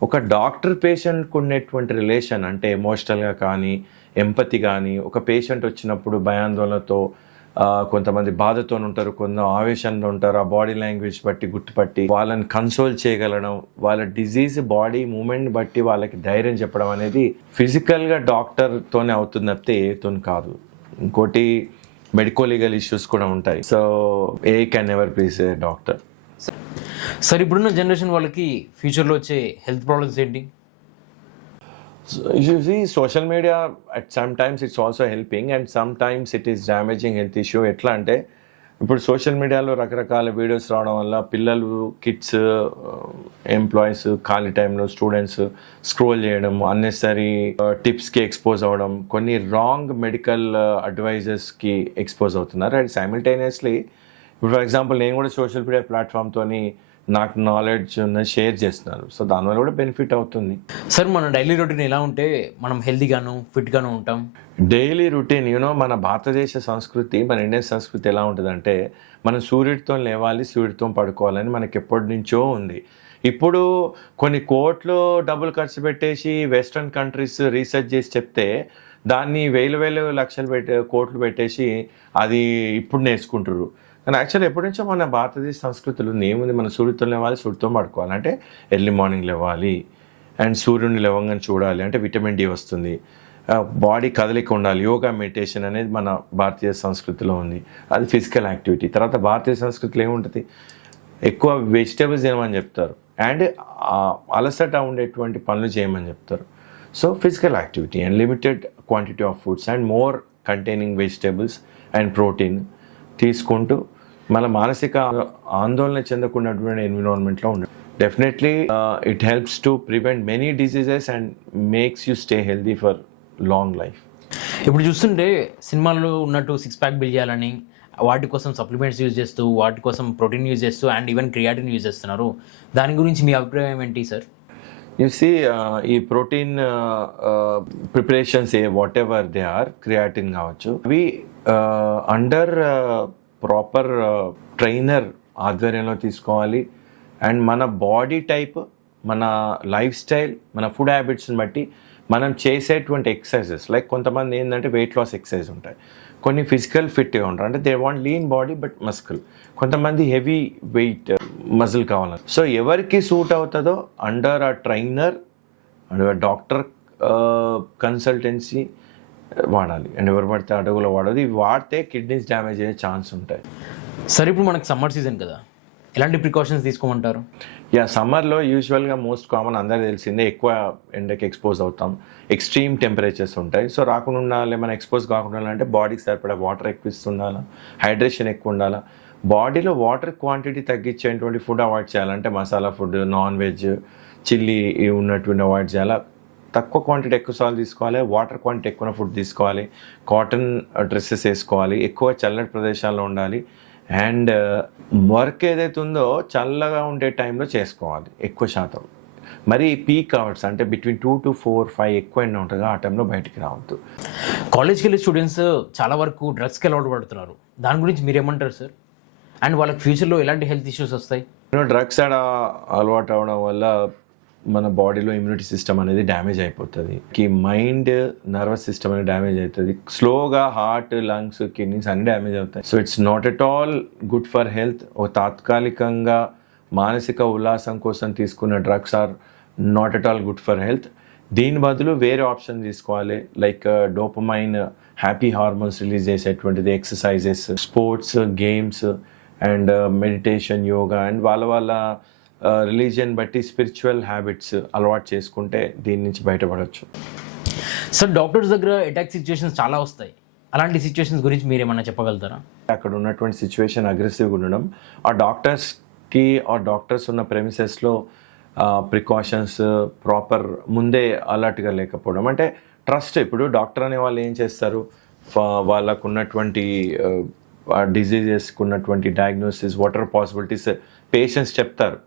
ఒక డాక్టర్ పేషెంట్కి ఉన్నటువంటి రిలేషన్, అంటే ఎమోషనల్గా కానీ, ఎంపతి కానీ, ఒక పేషెంట్ వచ్చినప్పుడు భయాందోళనతో కొంతమంది బాధతో ఉంటారు, కొంత ఆవేశంలో ఉంటారు. ఆ బాడీ లాంగ్వేజ్ బట్టి గుర్తుపట్టి వాళ్ళని కన్సోల్ చేయగలడం, వాళ్ళ డిజీజ్ బాడీ మూమెంట్ బట్టి వాళ్ళకి ధైర్యం చెప్పడం అనేది ఫిజికల్గా డాక్టర్తోనే అవుతుంది తప్పితే ఏతో కాదు. ఇంకోటి మెడికో లీగల్ ఇష్యూస్ కూడా ఉంటాయి. So A can never please A doctor. Sir ఇప్పుడున్న జనరేషన్ వాళ్ళకి ఫ్యూచర్లో వచ్చే హెల్త్ ప్రాబ్లమ్స్ ఏంటి? So, you see, social media at sometimes it's also helping and sometimes it is damaging health issue. ఎట్లా అంటే ఇప్పుడు సోషల్ మీడియాలో రకరకాల వీడియోస్ రావడం వల్ల పిల్లలు, కిడ్స్, ఎంప్లాయీస్ ఖాళీ టైంలో స్టూడెంట్స్ స్క్రోల్ చేయడం, అన్నెసరీ టిప్స్కి ఎక్స్పోజ్ అవ్వడం, కొన్ని రాంగ్ మెడికల్ అడ్వైజెస్కి ఎక్స్పోజ్ అవుతున్నారు. అండ్ సైమిల్టేనియస్లీ ఇప్పుడు ఫర్ ఎగ్జాంపుల్ నేను కూడా సోషల్ మీడియా ప్లాట్ఫామ్తోని నాకు నాలెడ్జ్ ఉన్నది షేర్ చేస్తున్నారు. సో దానివల్ల కూడా బెనిఫిట్ అవుతుంది. సార్ మన డైలీ రొటీన్ ఎలా ఉంటే మనం హెల్తీగాను ఫిట్గాను ఉంటాం? డైలీ రొటీన్ మన భారతదేశ సంస్కృతి, మన ఇండియన్ సంస్కృతి ఎలా ఉంటుందంటే మనం సూర్యుడితో లేవాలి, సూర్యుడితో పడుకోవాలని మనకి ఎప్పటి నుంచో ఉంది. ఇప్పుడు కొన్ని కోట్లు డబ్బులు ఖర్చు పెట్టేసి వెస్ట్రన్ కంట్రీస్ రీసెర్చ్ చేసి చెప్తే దాన్ని వేలు లక్షలు కోట్లు పెట్టేసి అది ఇప్పుడు నేర్చుకుంటారు. కానీ యాక్చువల్లీ ఎప్పటి నుంచో మన భారతదేశ సంస్కృతులు ఏముంది, మన సూర్యుడితో లేవాలి, సూర్యుడితో పడుకోవాలి. అంటే ఎర్లీ మార్నింగ్ లేవాలి అండ్ సూర్యుడిని లేవంగానే చూడాలి, అంటే విటమిన్ డి వస్తుంది. బాడీ కదలిక ఉండాలి, యోగా మెడిటేషన్ అనేది మన భారతీయ సంస్కృతిలో ఉంది. అది ఫిజికల్ యాక్టివిటీ. తర్వాత భారతీయ సంస్కృతిలో ఏముంటుంది, ఎక్కువ వెజిటేబుల్స్ తినమని చెప్తారు అండ్ అలసట ఉండేటువంటి పనులు చేయమని చెప్తారు. So physical activity and limited quantity of foods and more containing vegetables and protein తీసుకుంటూ మన మానసిక ఆందోళన చెందకున్నటువంటి ఎన్విరాన్మెంట్లో ఉండదు. Definitely it helps to prevent many diseases and makes you stay healthy for long life. ఇప్పుడు చూస్తుంటే సినిమాల్లో ఉన్నట్టు సిక్స్ ప్యాక్ బిల్డ్ చేయాలని వాటి కోసం సప్లిమెంట్స్ యూజ్ చేస్తూ, వాటి కోసం ప్రోటీన్ యూజ్ చేస్తూ అండ్ ఈవెన్ క్రియాటిన్ యూజ్ చేస్తున్నారు. దాని గురించి మీ అభిప్రాయం ఏంటి సార్? యు సీ, ఈ protein preparations whatever they are, creatine కావచ్చు, అవి అండర్ ప్రాపర్ ట్రైనర్ ఆధ్వర్యంలో తీసుకోవాలి. అండ్ మన బాడీ టైప్, మన లైఫ్ స్టైల్, మన ఫుడ్ హ్యాబిట్స్ని బట్టి మనం చేసేటువంటి ఎక్సర్సైజెస్, లైక్ కొంతమంది ఏంటంటే వెయిట్ లాస్ ఎక్సర్సైజ్ ఉంటాయి, కొన్ని ఫిజికల్ ఫిట్గా ఉంటారు, అంటే they want lean body but muscle. కొంతమంది హెవీ వెయిట్ మజిల్ కావాలి. సో ఎవరికి సూట్ అవుతుందో అండర్ ఆ ట్రైనర్ అండ్ డాక్టర్ కన్సల్టెన్సీ వాడాలి. అండ్ ఎవరు పడితే అడుగులో వాడదు. ఇవి వాడితే కిడ్నీస్ డ్యామేజ్ అయ్యే ఛాన్స్ ఉంటాయి. సరే ఇప్పుడు మనకు సమ్మర్ సీజన్ కదా, ఎలాంటి ప్రికాషన్స్ తీసుకోమంటారు? సమ్మర్లో యూజువల్గా మోస్ట్ కామన్ అందరికీ తెలిసిందే, ఎక్కువ ఎండకి ఎక్స్పోజ్ అవుతాం, ఎక్స్ట్రీమ్ టెంపరేచర్స్ ఉంటాయి. సో రాకుండా ఉండాలి, మనం ఎక్స్పోజ్ కాకుండా ఉండాలంటే బాడీకి సరిపడా వాటర్ ఎక్కువ ఇస్తుండాలి, హైడ్రేషన్ ఎక్కువ ఉండాలి. బాడీలో వాటర్ క్వాంటిటీ తగ్గించేటువంటి ఫుడ్ అవాయిడ్ చేయాలంటే masala food, non veg, chilli ఉన్నటువంటి అవాయిడ్ చేయాలి. తక్కువ క్వాంటిటీ ఎక్కువసార్లు తీసుకోవాలి, వాటర్ క్వాంటిటీ ఎక్కువ ఫుడ్ తీసుకోవాలి, కాటన్ డ్రెస్సెస్ వేసుకోవాలి, ఎక్కువ చల్లటి ప్రదేశాల్లో ఉండాలి. అండ్ వర్క్ ఏదైతే ఉందో చల్లగా ఉండే టైంలో చేసుకోవాలి ఎక్కువ శాతం. మరి పీక్ అవర్స్ అంటే బిట్వీన్ 2 to 4, 5 ఎక్కువ ఎండ ఉంటుంది, ఆ టైంలో బయటికి రావద్దు. కాలేజ్కి వెళ్ళే స్టూడెంట్స్ చాలా వరకు డ్రగ్స్కి అలవాటు పడుతున్నారు. దాని గురించి మీరేమంటారు సార్? అండ్ వాళ్ళకి ఫ్యూచర్లో ఎలాంటి హెల్త్ ఇష్యూస్ వస్తాయి? డ్రగ్స్ అలవాటు అవడం వల్ల మన బాడీలో ఇమ్యూనిటీ సిస్టమ్ అనేది డ్యామేజ్ అయిపోతుంది, మైండ్, నర్వస్ సిస్టమ్ అనేది డ్యామేజ్ అవుతుంది, స్లోగా హార్ట్, లంగ్స్, కిడ్నీస్ అన్ని డ్యామేజ్ అవుతాయి. So it's not at all good for health. ఒక తాత్కాలికంగా మానసిక ఉల్లాసం కోసం తీసుకున్న drugs are not at all good for health. దీని బదులు వేరే ఆప్షన్ తీసుకోవాలి, like dopamine, happy hormones release చేసేటువంటిది, exercises, sports, games and meditation, yoga and వాళ్ళ రిలీజియన్ బట్టి స్పిరిచువల్ హ్యాబిట్స్ అలవాటు చేసుకుంటే దీని నుంచి బయటపడవచ్చు. సార్ డాక్టర్స్ దగ్గర అటాక్ సిచ్యువేషన్స్ చాలా వస్తాయి. అలాంటి సిచ్యువేషన్స్ గురించి మీరు ఏమన్నా చెప్పగలుగుతారా? అక్కడ ఉన్నటువంటి సిచ్యువేషన్ అగ్రెసివ్గా ఉండడం, ఆ డాక్టర్స్ ఉన్న ప్రెమిసెస్లో ప్రికాషన్స్ ప్రాపర్ ముందే అలర్ట్గా లేకపోవడం. అంటే ట్రస్ట్, ఇప్పుడు డాక్టర్ అనే వాళ్ళు ఏం చేస్తారు, వాళ్ళకు ఉన్నటువంటి డిజీజెస్కి ఉన్నటువంటి diagnosis, what are possibilities patients చెప్తారు.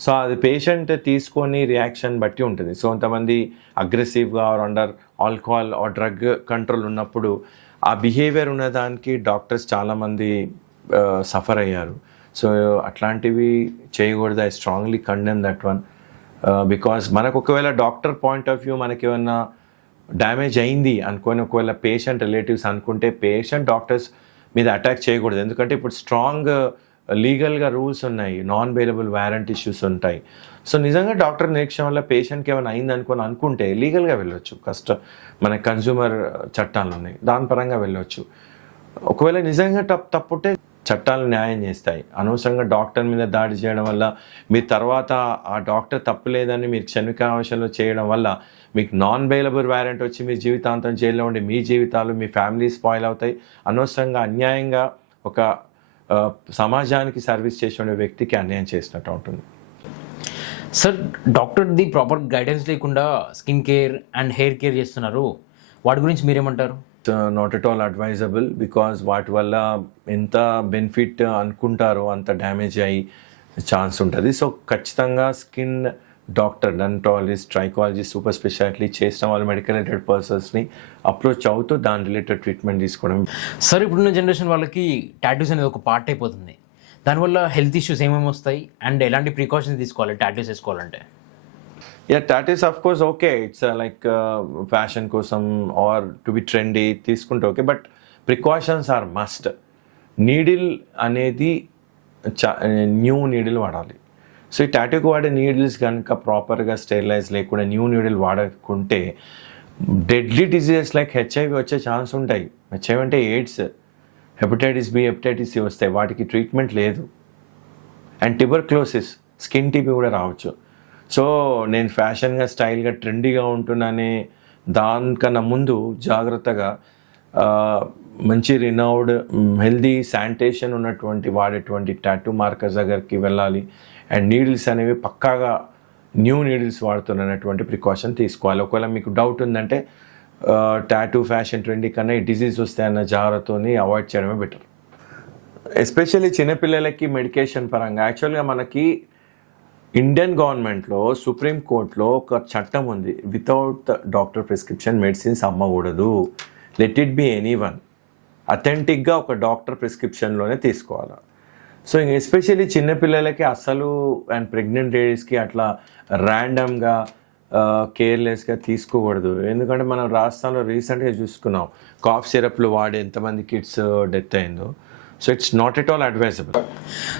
సో అది పేషెంట్ తీసుకొని రియాక్షన్ బట్టి ఉంటుంది. సో కొంతమంది అగ్రెసివ్గా or under alcohol or drug control ఉన్నప్పుడు ఆ బిహేవియర్ ఉన్నదానికి డాక్టర్స్ చాలామంది సఫర్ అయ్యారు. సో అట్లాంటివి చేయకూడదు. I strongly condemn that one. Because మనకు ఒకవేళ డాక్టర్ పాయింట్ ఆఫ్ వ్యూ మనకి ఏమన్నా డ్యామేజ్ అయింది అనుకొని ఒకవేళ పేషెంట్ రిలేటివ్స్ అనుకుంటే పేషెంట్ డాక్టర్స్ మీద అటాక్ చేయకూడదు. ఎందుకంటే ఇప్పుడు స్ట్రాంగ్ లీగల్గా రూల్స్ ఉన్నాయి, నాన్ బెయిలబుల్ వారెంట్ ఇష్యూస్ ఉంటాయి. సో నిజంగా డాక్టర్ నిరీక్షణ వల్ల పేషెంట్కి ఏమైనా అయింది అనుకుంటే లీగల్గా వెళ్ళొచ్చు. మన కన్జ్యూమర్ చట్టాలు ఉన్నాయి, దాని పరంగా వెళ్ళొచ్చు. ఒకవేళ నిజంగా తప్పుంటే చట్టాలు న్యాయం చేస్తాయి. అనవసరంగా డాక్టర్ మీద దాడి చేయడం వల్ల మీ తర్వాత ఆ డాక్టర్ తప్పు లేదని మీరు క్షణికావశంలో చేయడం వల్ల మీకు నాన్ బెయిలబుల్ వారెంట్ వచ్చి మీ జీవితాంతం జైల్లో ఉండి మీ జీవితాలు, మీ ఫ్యామిలీ స్పాయిల్ అవుతాయి. అనవసరంగా అన్యాయంగా ఒక సమాజానికి సర్వీస్ చేసే వ్యక్తికి అన్యాయం చేసినట్టు ఉంటుంది. సార్, డాక్టర్ది ప్రాపర్ గైడెన్స్ లేకుండా skin care and hair care చేస్తున్నారు, వాటి గురించి మీరేమంటారు? Not at all advisable, because వాటి వల్ల ఎంత బెనిఫిట్ అనుకుంటారో అంత డ్యామేజ్ అయ్యి ఛాన్స్ ఉంటుంది. సో ఖచ్చితంగా skin doctor, dentologist, trichologist, super speciality చేసిన వాళ్ళు మెడికల్ రిలేటెడ్ పర్సన్స్ని అప్రోచ్ అవుతూ దాని రిలేటెడ్ ట్రీట్మెంట్ తీసుకోవడం. సార్, ఇప్పుడున్న జనరేషన్ వాళ్ళకి టాటూస్ అనేది ఒక పార్ట్ అయిపోతుంది. దానివల్ల హెల్త్ ఇష్యూస్ ఏమేమి వస్తాయి అండ్ ఎలాంటి ప్రికాషన్స్ తీసుకోవాలి టాటూస్ వేసుకోవాలంటే? Tattoos of course okay, it's like fashion కోసం ఆర్ టు బి ట్రెండీ తీసుకుంటే okay, but precautions are must. Needle అనేది న్యూ నీడిల్ వాడాలి. సో ఈ టాటూకి వాడే నీడిల్స్ కనుక ప్రాపర్గా స్టెరిలైజ్ లేకుండా న్యూ నీడిల్ వాడకుంటే డెడ్లీ డిజీజెస్ లైక్ హెచ్ఐవి వచ్చే ఛాన్స్ ఉంటాయి. హెచ్ఐవి అంటే AIDS, hepatitis B, hepatitis C వస్తాయి, వాటికి ట్రీట్మెంట్ లేదు. అండ్ ట్యూబర్క్లోసిస్, స్కిన్ టీబీ కూడా రావచ్చు. సో నేను ఫ్యాషన్గా, స్టైల్గా, ట్రెండీగా ఉంటున్నానే దానికన్నా ముందు జాగ్రత్తగా మంచి రినౌడ్, హెల్దీ, శానిటేషన్ ఉన్నటువంటి వాడేటువంటి టాటూ మార్కర్స్ దగ్గరికి వెళ్ళాలి. అండ్ నీడిల్స్ అనేవి పక్కాగా న్యూ నీడిల్స్ వాడుతున్నటువంటి ప్రికాషన్ తీసుకోవాలి. ఒకవేళ మీకు డౌట్ ఉందంటే టాటూ ఫ్యాషన్ ట్రెండీ కన్నా ఈ డిజీజ్ వస్తాయన్న జాగ్రత్తని అవాయిడ్ చేయడమే బెటర్. ఎస్పెషల్లీ చిన్నపిల్లలకి మెడికేషన్ పరంగా యాక్చువల్గా మనకి ఇండియన్ గవర్నమెంట్లో, సుప్రీంకోర్టులో ఒక చట్టం ఉంది, వితౌట్ డాక్టర్ ప్రిస్క్రిప్షన్ మెడిసిన్స్ అమ్మకూడదు. Let it be any one, అథెంటిక్గా ఒక డాక్టర్ ప్రిస్క్రిప్షన్లోనే తీసుకోవాలి. సో ఎస్పెషల్లీ చిన్నపిల్లలకి అస్సలు అండ్ ప్రెగ్నెంట్ లేడీస్కి అట్లా ర్యాండమ్గా కేర్లెస్గా తీసుకోకూడదు. ఎందుకంటే మనం రాజస్థాన్లో రీసెంట్గా చూసుకున్నాం కాఫ్ సిరప్లు వాడి ఎంతమంది కిడ్స్ డెత్ అయిందో. So it's not at all advisable.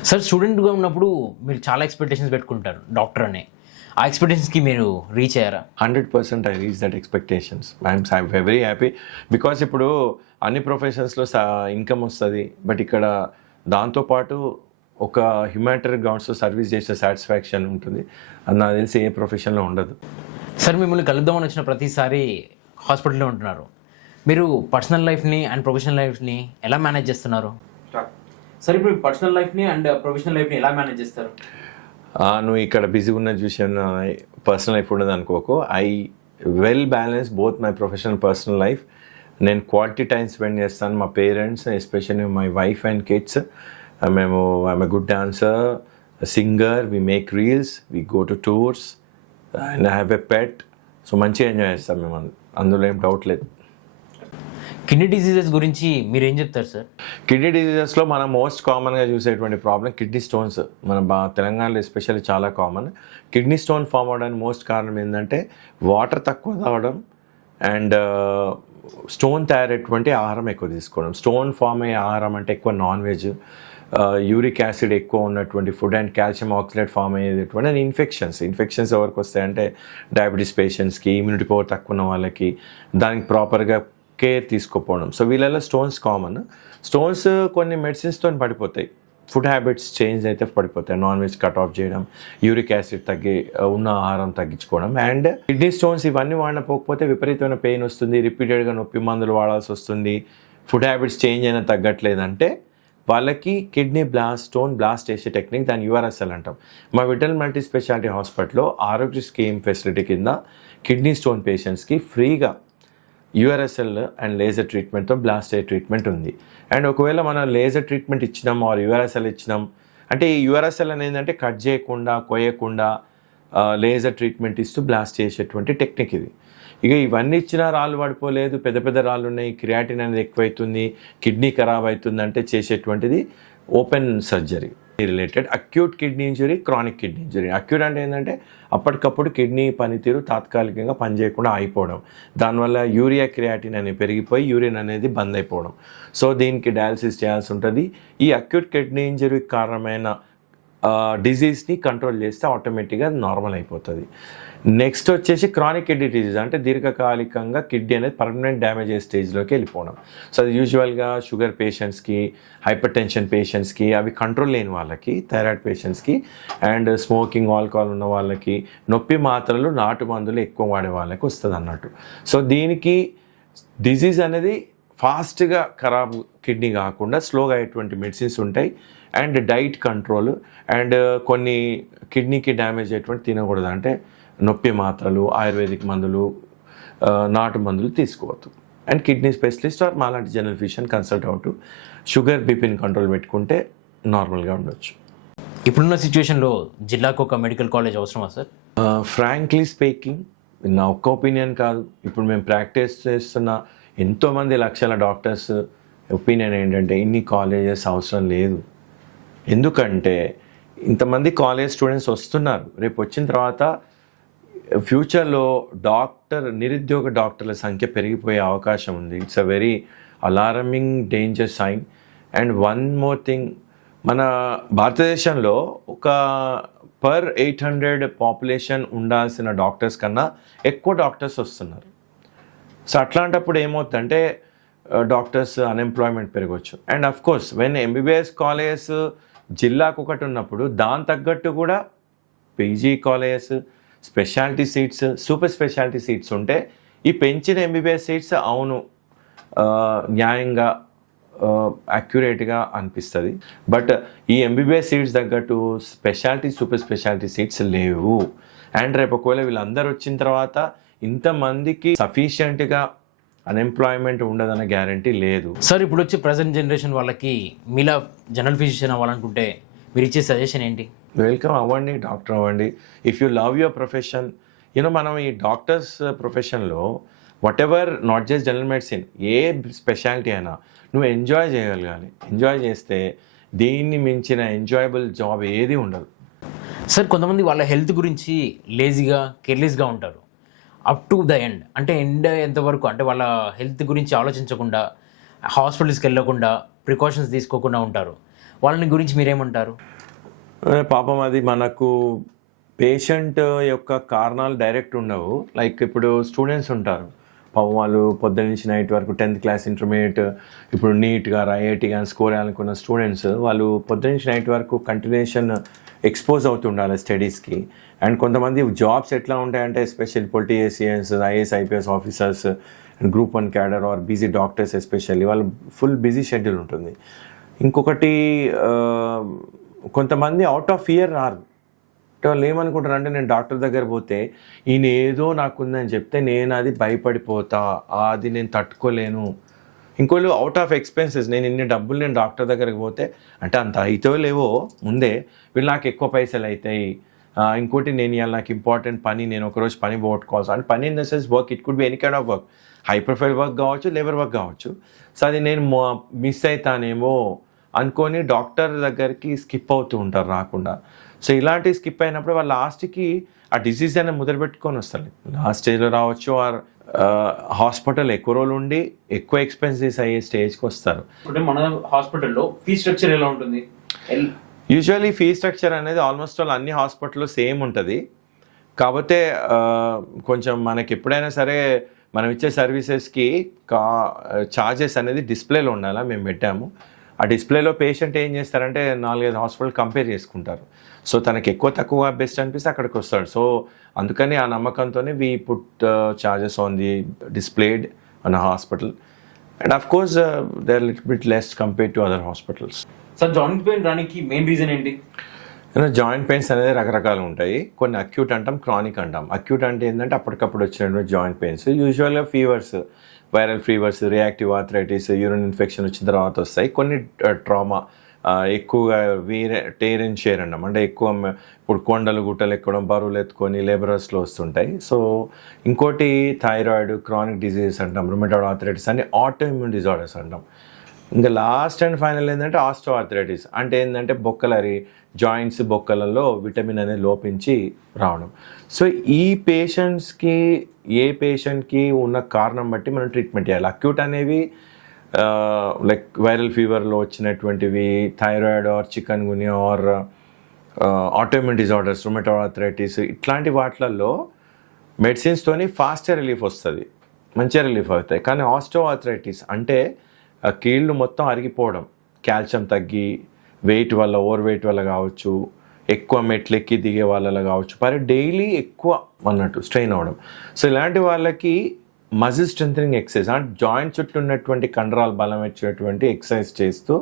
Sir, స్టూడెంట్గా ఉన్నప్పుడు మీరు చాలా ఎక్స్పెక్టేషన్స్ పెట్టుకుంటారు డాక్టర్ అని, ఆ ఎక్స్పెక్టేషన్స్కి మీరు రీచ్ అయ్యారా? 100% I reach that expectations. I'm very happy because ఇప్పుడు అన్ని ప్రొఫెషన్స్లో ఇన్కమ్ వస్తుంది, బట్ ఇక్కడ దాంతోపాటు ఒక హ్యుమానిటరీ గ్రౌండ్స్లో సర్వీస్ చేసే సాటిస్ఫాక్షన్ ఉంటుంది. అది నాకు తెలిసి ఏ ప్రొఫెషన్లో ఉండదు. సార్, మిమ్మల్ని కలుద్దామని వచ్చిన ప్రతిసారి హాస్పిటల్లో ఉంటున్నారు, మీరు పర్సనల్ లైఫ్ని అండ్ ప్రొఫెషనల్ లైఫ్ని ఎలా మేనేజ్ చేస్తున్నారు? సార్, ఇప్పుడు పర్సనల్ లైఫ్ని అండ్ ప్రొఫెషనల్ లైఫ్ని ఎలా మేనేజ్ చేస్తారు? నువ్వు ఇక్కడ బిజీగా ఉన్న చూసాను, పర్సనల్ లైఫ్ ఉండదు అనుకోకు. I well balance both my professional personal life. నేను క్వాలిటీ టైం స్పెండ్ చేస్తాను మా parents, especially my wife and kids. I'm a good dancer, singer, we make reels, we go to tours and I have a pet. So మంచిగా enjoy చేస్తాం మేము, అందులో ఏం doubt లేదు. Kidney diseases గురించి మీరు ఏం చెప్తారు సార్? కిడ్నీ డిసీజెస్లో మనం మోస్ట్ కామన్గా చూసేటువంటి ప్రాబ్లం కిడ్నీ స్టోన్స్. మన తెలంగాణలో ఎస్పెషల్లీ చాలా కామన్. కిడ్నీ స్టోన్ ఫామ్ అవడానికి మోస్ట్ కారణం ఏంటంటే వాటర్ తక్కువ తాగడం అండ్ స్టోన్ తయారయ్యేటువంటి ఆహారం ఎక్కువ తీసుకోవడం. స్టోన్ ఫామ్ అయ్యే ఆహారం అంటే ఎక్కువ నాన్ వెజ్, యూరిక్ యాసిడ్ ఎక్కువ ఉన్నటువంటి food and calcium oxalate form అయ్యేటువంటి అండ్ ఇన్ఫెక్షన్స్ ఎవరికి వస్తాయంటే డయాబెటీస్ పేషెంట్స్కి, ఇమ్యూనిటీ పవర్ తక్కువ ఉన్న వాళ్ళకి, దానికి ప్రాపర్గా కేర్ తీసుకోపోవడం. సో వీళ్ళలో స్టోన్స్ కామన్. స్టోన్స్ కొన్ని మెడిసిన్స్తో పడిపోతాయి, ఫుడ్ హ్యాబిట్స్ చేంజ్ అయితే పడిపోతాయి. నాన్ వెజ్ కట్ ఆఫ్ చేయడం, యూరిక్ యాసిడ్ ఉన్న ఆహారం తగ్గించుకోవడం అండ్ కిడ్నీ స్టోన్స్ ఇవన్నీ వాడకపోతే విపరీతమైన పెయిన్ వస్తుంది, రిపీటెడ్గా నొప్పి మందులు వాడాల్సి వస్తుంది, ఫుడ్ హ్యాబిట్స్ చేంజ్ అయినా తగ్గట్లేదంటే వాళ్ళకి కిడ్నీ స్టోన్ బ్లాస్ట్ చేసే టెక్నిక్, దాన్ని యూఆర్ఎస్ఎల్ అంటాం. మా విఠల్ మల్టీ స్పెషాలిటీ హాస్పిటల్లో ఆరోగ్య స్కీమ్ ఫెసిలిటీ కింద కిడ్నీ స్టోన్ పేషెంట్స్కి ఫ్రీగా యూఆర్ఎస్ఎల్ అండ్ లేజర్ ట్రీట్మెంట్తో బ్లాస్ట్ అయ్యే ట్రీట్మెంట్ ఉంది. అండ్ ఒకవేళ మనం లేజర్ ట్రీట్మెంట్ ఇచ్చినాం ఆర్ యూఆర్ఎస్ఎల్ ఇచ్చినాం అంటే, ఈ యూఆర్ఎస్ఎల్ అనేది ఏంటంటే కట్ చేయకుండా, కొయ్యకుండా లేజర్ ట్రీట్మెంట్ ఇస్తూ బ్లాస్ట్ చేసేటువంటి టెక్నిక్ ఇది. ఇక ఇవన్నీ ఇచ్చినా రాళ్ళు పడిపోలేదు, పెద్ద పెద్ద రాళ్ళు ఉన్నాయి, క్రియాటిన్ అనేది ఎక్కువైతుంది, కిడ్నీ ఖరాబ్ అవుతుంది అంటే చేసేటువంటిది open surgery related acute kidney injury, chronic kidney injury. Acute అంటే ఏంటంటే అప్పటికప్పుడు కిడ్నీ పనితీరు తాత్కాలికంగా పనిచేయకుండా అయిపోవడం, దానివల్ల యూరియా క్రియాటిన్ అనేది పెరిగిపోయి యూరిన్ అనేది బంద్ అయిపోవడం. సో దీనికి డయాలసిస్ చేయాల్సి ఉంటుంది. ఈ అక్యూట్ కిడ్నీ ఇంజరీకి కారణమైన డిజీజ్ని కంట్రోల్ చేస్తే ఆటోమేటిక్గా నార్మల్ అయిపోతుంది. నెక్స్ట్ వచ్చేసి క్రానిక్ కిడ్నీ డిజీజ్ అంటే దీర్ఘకాలికంగా కిడ్నీ అనేది పర్మనెంట్ డ్యామేజ్ అయ్యే స్టేజ్లోకి వెళ్ళిపోవడం. సో అది యూజువల్గా షుగర్ పేషెంట్స్కి, హైపర్ టెన్షన్ పేషెంట్స్కి, అవి కంట్రోల్ లేని వాళ్ళకి, థైరాయిడ్ పేషెంట్స్కి, అండ్ స్మోకింగ్, ఆల్కహాల్ ఉన్న వాళ్ళకి, నొప్పి మాత్రలు, నాటు మందులు ఎక్కువ వాడే వాళ్ళకి వస్తుంది అన్నట్టు. సో దీనికి డిజీజ్ అనేది ఫాస్ట్గా ఖరాబ్ కిడ్నీ కాకుండా స్లోగా అయ్యేటువంటి మెడిసిన్స్ ఉంటాయి, అండ్ డైట్ కంట్రోల్, అండ్ కొన్ని కిడ్నీకి డ్యామేజ్ అయ్యేటువంటి తినకూడదు, అంటే నొప్పి మాత్రలు, ఆయుర్వేదిక్ మందులు, నాటు మందులు తీసుకోవద్దు. అండ్ కిడ్నీ స్పెషలిస్ట్ ఆర్ మాలాంటి జనరల్ ఫిజిషియన్ కన్సల్ట్ అవుతూ షుగర్, బీపీని కంట్రోల్ పెట్టుకుంటే నార్మల్గా ఉండొచ్చు. ఇప్పుడున్న సిచ్యువేషన్లో జిల్లాకు ఒక మెడికల్ కాలేజ్ అవసరమా సార్? ఫ్రాంక్లీ స్పీకింగ్, నా ఒక్క ఒపీనియన్ కాదు, ఇప్పుడు మేము ప్రాక్టీస్ చేస్తున్న ఎంతోమంది లక్షల డాక్టర్స్ ఒపీనియన్ ఏంటంటే ఇన్ని కాలేజెస్ అవసరం లేదు. ఎందుకంటే ఇంతమంది కాలేజ్ స్టూడెంట్స్ వస్తున్నారు, రేపు వచ్చిన తర్వాత ఫ్యూచర్లో నిరుద్యోగ డాక్టర్ల సంఖ్య పెరిగిపోయే అవకాశం ఉంది. It's a very alarming danger sign. And one more thing, మన భారతదేశంలో ఒక పర్ 800 పాపులేషన్ ఉండాల్సిన డాక్టర్స్ కన్నా ఎక్కువ డాక్టర్స్ వస్తున్నారు. సో అట్లాంటప్పుడు ఏమవుతుందంటే డాక్టర్స్ అన్ఎంప్లాయ్మెంట్ పెరగవచ్చు. And of course when MBBS colleges జిల్లాకు ఒకటి ఉన్నప్పుడు దాని తగ్గట్టు కూడా PG colleges, speciality seats, super speciality seats ఉంటే ఈ పెంచిన ఎంబీబీఎస్ సీట్స్ అవును న్యాయంగా అక్యురేట్గా అనిపిస్తుంది. బట్ ఈ ఎంబీబీఎస్ సీట్స్ తగ్గట్టు స్పెషాలిటీ, సూపర్ స్పెషాలిటీ సీట్స్ లేవు. అండ్ రేపు ఒకవేళ వీళ్ళందరూ వచ్చిన తర్వాత ఇంతమందికి సఫిషియెంట్గా అన్ఎంప్లాయ్మెంట్ ఉండదన్న గ్యారంటీ లేదు. సార్ ఇప్పుడు వచ్చే ప్రజెంట్ జనరేషన్ వాళ్ళకి మీలా జనరల్ ఫిజిషియన్ అవ్వాలనుకుంటే మీరు ఇచ్చే సజెషన్ ఏంటి? వెల్కమ్ అవ్వండి, డాక్టర్ అవ్వండి. If you love your profession, మనం ఈ డాక్టర్స్ ప్రొఫెషన్లో what ever, not just general medicine, A speciality అయినా నువ్వు ఎంజాయ్ చేయగలగాలి. ఎంజాయ్ చేస్తే దీన్ని మించిన ఎంజాయబుల్ జాబ్ ఏది ఉండదు. సార్ కొంతమంది వాళ్ళ హెల్త్ గురించి లేజీగా, కేర్లెస్గా ఉంటారు అప్ టు ద ఎండ్. అంటే ఎండ్ ఎంతవరకు అంటే వాళ్ళ హెల్త్ గురించి ఆలోచించకుండా, హాస్పిటల్స్కి వెళ్ళకుండా, ప్రికాషన్స్ తీసుకోకుండా ఉంటారు. వాళ్ళని గురించి మీరేమంటారు? పాపం అది మనకు పేషెంట్ యొక్క కారణాలు డైరెక్ట్ ఉండవు. లైక్ ఇప్పుడు స్టూడెంట్స్ ఉంటారు, పాపం వాళ్ళు పొద్దున్న నుంచి నైట్ వరకు 10th క్లాస్, ఇంటర్మీడియట్, ఇప్పుడు నీట్ గారు, ఐఐటి కానీ స్కోర్ చేయాలనుకున్న స్టూడెంట్స్ వాళ్ళు పొద్దున్న నుంచి నైట్ వరకు కంటిన్యూషన్ ఎక్స్పోజ్ అవుతుండాలి స్టడీస్కి. అండ్ కొంతమంది జాబ్స్ ఎట్లా ఉంటాయంటే especially politicians, IAS, IPS officers, and group 1 cadre or busy doctors especially, వాళ్ళు ఫుల్ బిజీ షెడ్యూల్ ఉంటుంది. ఇంకొకటి కొంతమంది అవుట్ ఆఫ్ ఫియర్ రారు. వాళ్ళు ఏమనుకుంటారు అంటే నేను డాక్టర్ దగ్గర పోతే ఈయన ఏదో నాకుందని చెప్తే నేను అది భయపడిపోతా, అది నేను తట్టుకోలేను. ఇంకోళ్ళు అవుట్ ఆఫ్ ఎక్స్పెన్సెస్, నేను ఇన్ని డబ్బులు నేను డాక్టర్ దగ్గరికి పోతే అంటే అంత అయితే లేవో ముందే, వీళ్ళు నాకు ఎక్కువ పైసలు అవుతాయి. ఇంకోటి నేను ఇవాళ నాకు ఇంపార్టెంట్ పని, నేను ఒకరోజు పని పోగొట్టుకోవాల్సి, అంటే పని in the sense work, it could be any kind of work, high profile work కావచ్చు, లేబర్ వర్క్ కావచ్చు. సో అది నేను మిస్ అవుతానేమో అనుకొని డాక్టర్ దగ్గరికి స్కిప్ అవుతూ ఉంటారు రాకుండా. సో ఇలాంటివి స్కిప్ అయినప్పుడు వాళ్ళు లాస్ట్కి ఆ డిసీజ్ అనేది మొదలుపెట్టుకొని వస్తారు. లాస్ట్ స్టేజ్లో రావచ్చు, ఆర్ హాస్పిటల్ ఎక్కువ రోజులు ఉండి ఎక్కువ ఎక్స్పెన్సెస్ అయ్యే స్టేజ్కి వస్తారు. అంటే మన హాస్పిటల్లో ఫీ స్ట్రక్చర్ ఎలా ఉంటుంది? యూజువల్లీ ఫీ స్ట్రక్చర్ అనేది ఆల్మోస్ట్ ఆల్ అన్ని హాస్పిటల్లో సేమ్ ఉంటుంది. కాకపోతే కొంచెం మనకి ఎప్పుడైనా సరే మనం ఇచ్చే సర్వీసెస్కి ఛార్జెస్ అనేది డిస్ప్లేలో ఉండాలా, మేము పెట్టాము. ఆ డిస్ప్లేలో పేషెంట్ ఏం చేస్తారంటే 4-5 హాస్పిటల్ కంపేర్ చేసుకుంటారు. సో తనకి ఎక్కువ తక్కువ బెస్ట్ అనిపిస్తే అక్కడికి వస్తాడు. సో అందుకని ఆ నమ్మకంతోనే we put charges on the displayed on a hospital. And of course they are little bit less compared to other hospitals. Sir joint pain రానికి మెయిన్ రీజన్ ఏంటి? జాయింట్ పెయిన్స్ అనేది రకరకాలు ఉంటాయి. కొన్ని అక్యూట్ అంటాం, క్రానిక్ అంటాం. అక్యూట్ అంటే ఏంటంటే అప్పటికప్పుడు వచ్చినటువంటి జాయింట్ పెయిన్స్, యూజువల్గా fevers, viral fevers, reactive arthritis, urine infection వచ్చిన తర్వాత వస్తాయి. కొన్ని ట్రామా, ఎక్కువగా టేర్ అండ్ షేర్ అన్నాం, అంటే ఎక్కువ ఇప్పుడు కొండలు గుట్టలు ఎక్కడం, బరువులు ఎత్తుకొని లేబరర్స్లో వస్తుంటాయి. సో ఇంకోటి థైరాయిడ్, క్రానిక్ డిజీజెస్ అంటాం, రుమటాయిడ్ ఆర్థరైటిస్ అని, ఆటో ఇమ్యూన్ డిజార్డర్స్ అంటాం. ఇంకా లాస్ట్ అండ్ ఫైనల్ ఏంటంటే ఆస్టో ఆర్థరైటిస్, అంటే ఏంటంటే బొక్కలరి జాయింట్స్, బొక్కలలో విటమిన్ అనేది లోపించి రావడం. సో ఈ పేషెంట్స్కి, ఏ పేషెంట్కి ఉన్న కారణం బట్టి మనం ట్రీట్మెంట్ చేయాలి. అక్యూట్ అనేవి లైక్ వైరల్ ఫీవర్లో వచ్చినటువంటివి, thyroid or chikungunya or autoimmune disorders, rheumatoid arthritis, ఇట్లాంటి వాటిలలో మెడిసిన్స్తోని ఫాస్ట్గా రిలీఫ్ వస్తుంది, మంచిగా రిలీఫ్ అవుతాయి. కానీ ఆస్టో ఆర్థరైటిస్ అంటే కీళ్ళు మొత్తం అరిగిపోవడం, కాల్షియం తగ్గి, వెయిట్ వల్ల, ఓవర్ వెయిట్ వల్ల కావచ్చు, ఎక్కువ మెట్లు ఎక్కి దిగే వాళ్ళలో కావచ్చు, డైలీ ఎక్కువ అన్నట్టు స్ట్రెయిన్ అవ్వడం. సో ఇలాంటి వాళ్ళకి మజిల్ స్ట్రెంథనింగ్ ఎక్సర్సైజ్, అంటే జాయింట్ చుట్టూ ఉన్నటువంటి కండరాలు బలం వచ్చేటువంటి ఎక్సర్సైజ్ చేస్తూ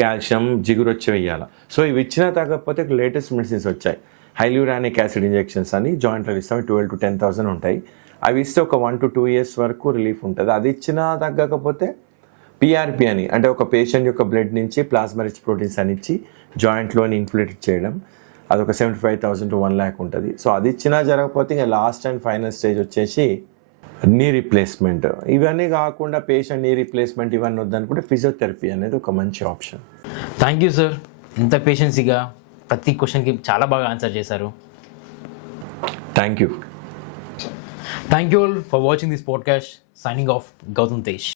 కాల్షియం, జిగురు వచ్చి వేయాలి. సో ఇవి ఇచ్చినా తగ్గకపోతే లేటెస్ట్ మెడిసిన్స్ వచ్చాయి, హైల్యూరానిక్ యాసిడ్ ఇంజెక్షన్స్ అని జాయింట్లో ఇస్తాం, 12,000 to 10,000 ఉంటాయి. అవి ఇస్తే ఒక 1 to 2 years వరకు రిలీఫ్ ఉంటుంది. అది ఇచ్చినా తగ్గకపోతే PRP అని, అంటే ఒక పేషెంట్ యొక్క బ్లడ్ నుంచి ప్లాస్మా రిచ్ ప్రోటీన్స్ అని ఇచ్చి జాయింట్లోని ఇన్ఫ్లేట్ చేయడం, అదొక 75,000 to 1 lakh ఉంటుంది. సో అది ఇచ్చినా జరగకపోతే ఇంకా లాస్ట్ అండ్ ఫైనల్ స్టేజ్ వచ్చేసి నీ రీప్లేస్మెంట్. ఇవన్నీ కాకుండా పేషెంట్ నీ రీప్లేస్మెంట్ ఇవన్నీ వద్దనుకుంటే ఫిజియోథెరపీ అనేది ఒక మంచి ఆప్షన్. థ్యాంక్ యూ సార్, ఇంత పేషెన్సీగా ప్రతి క్వశ్చన్కి చాలా బాగా ఆన్సర్ చేశారు. Thank you thank you all for watching this podcast. Signing off, Gautam Tej.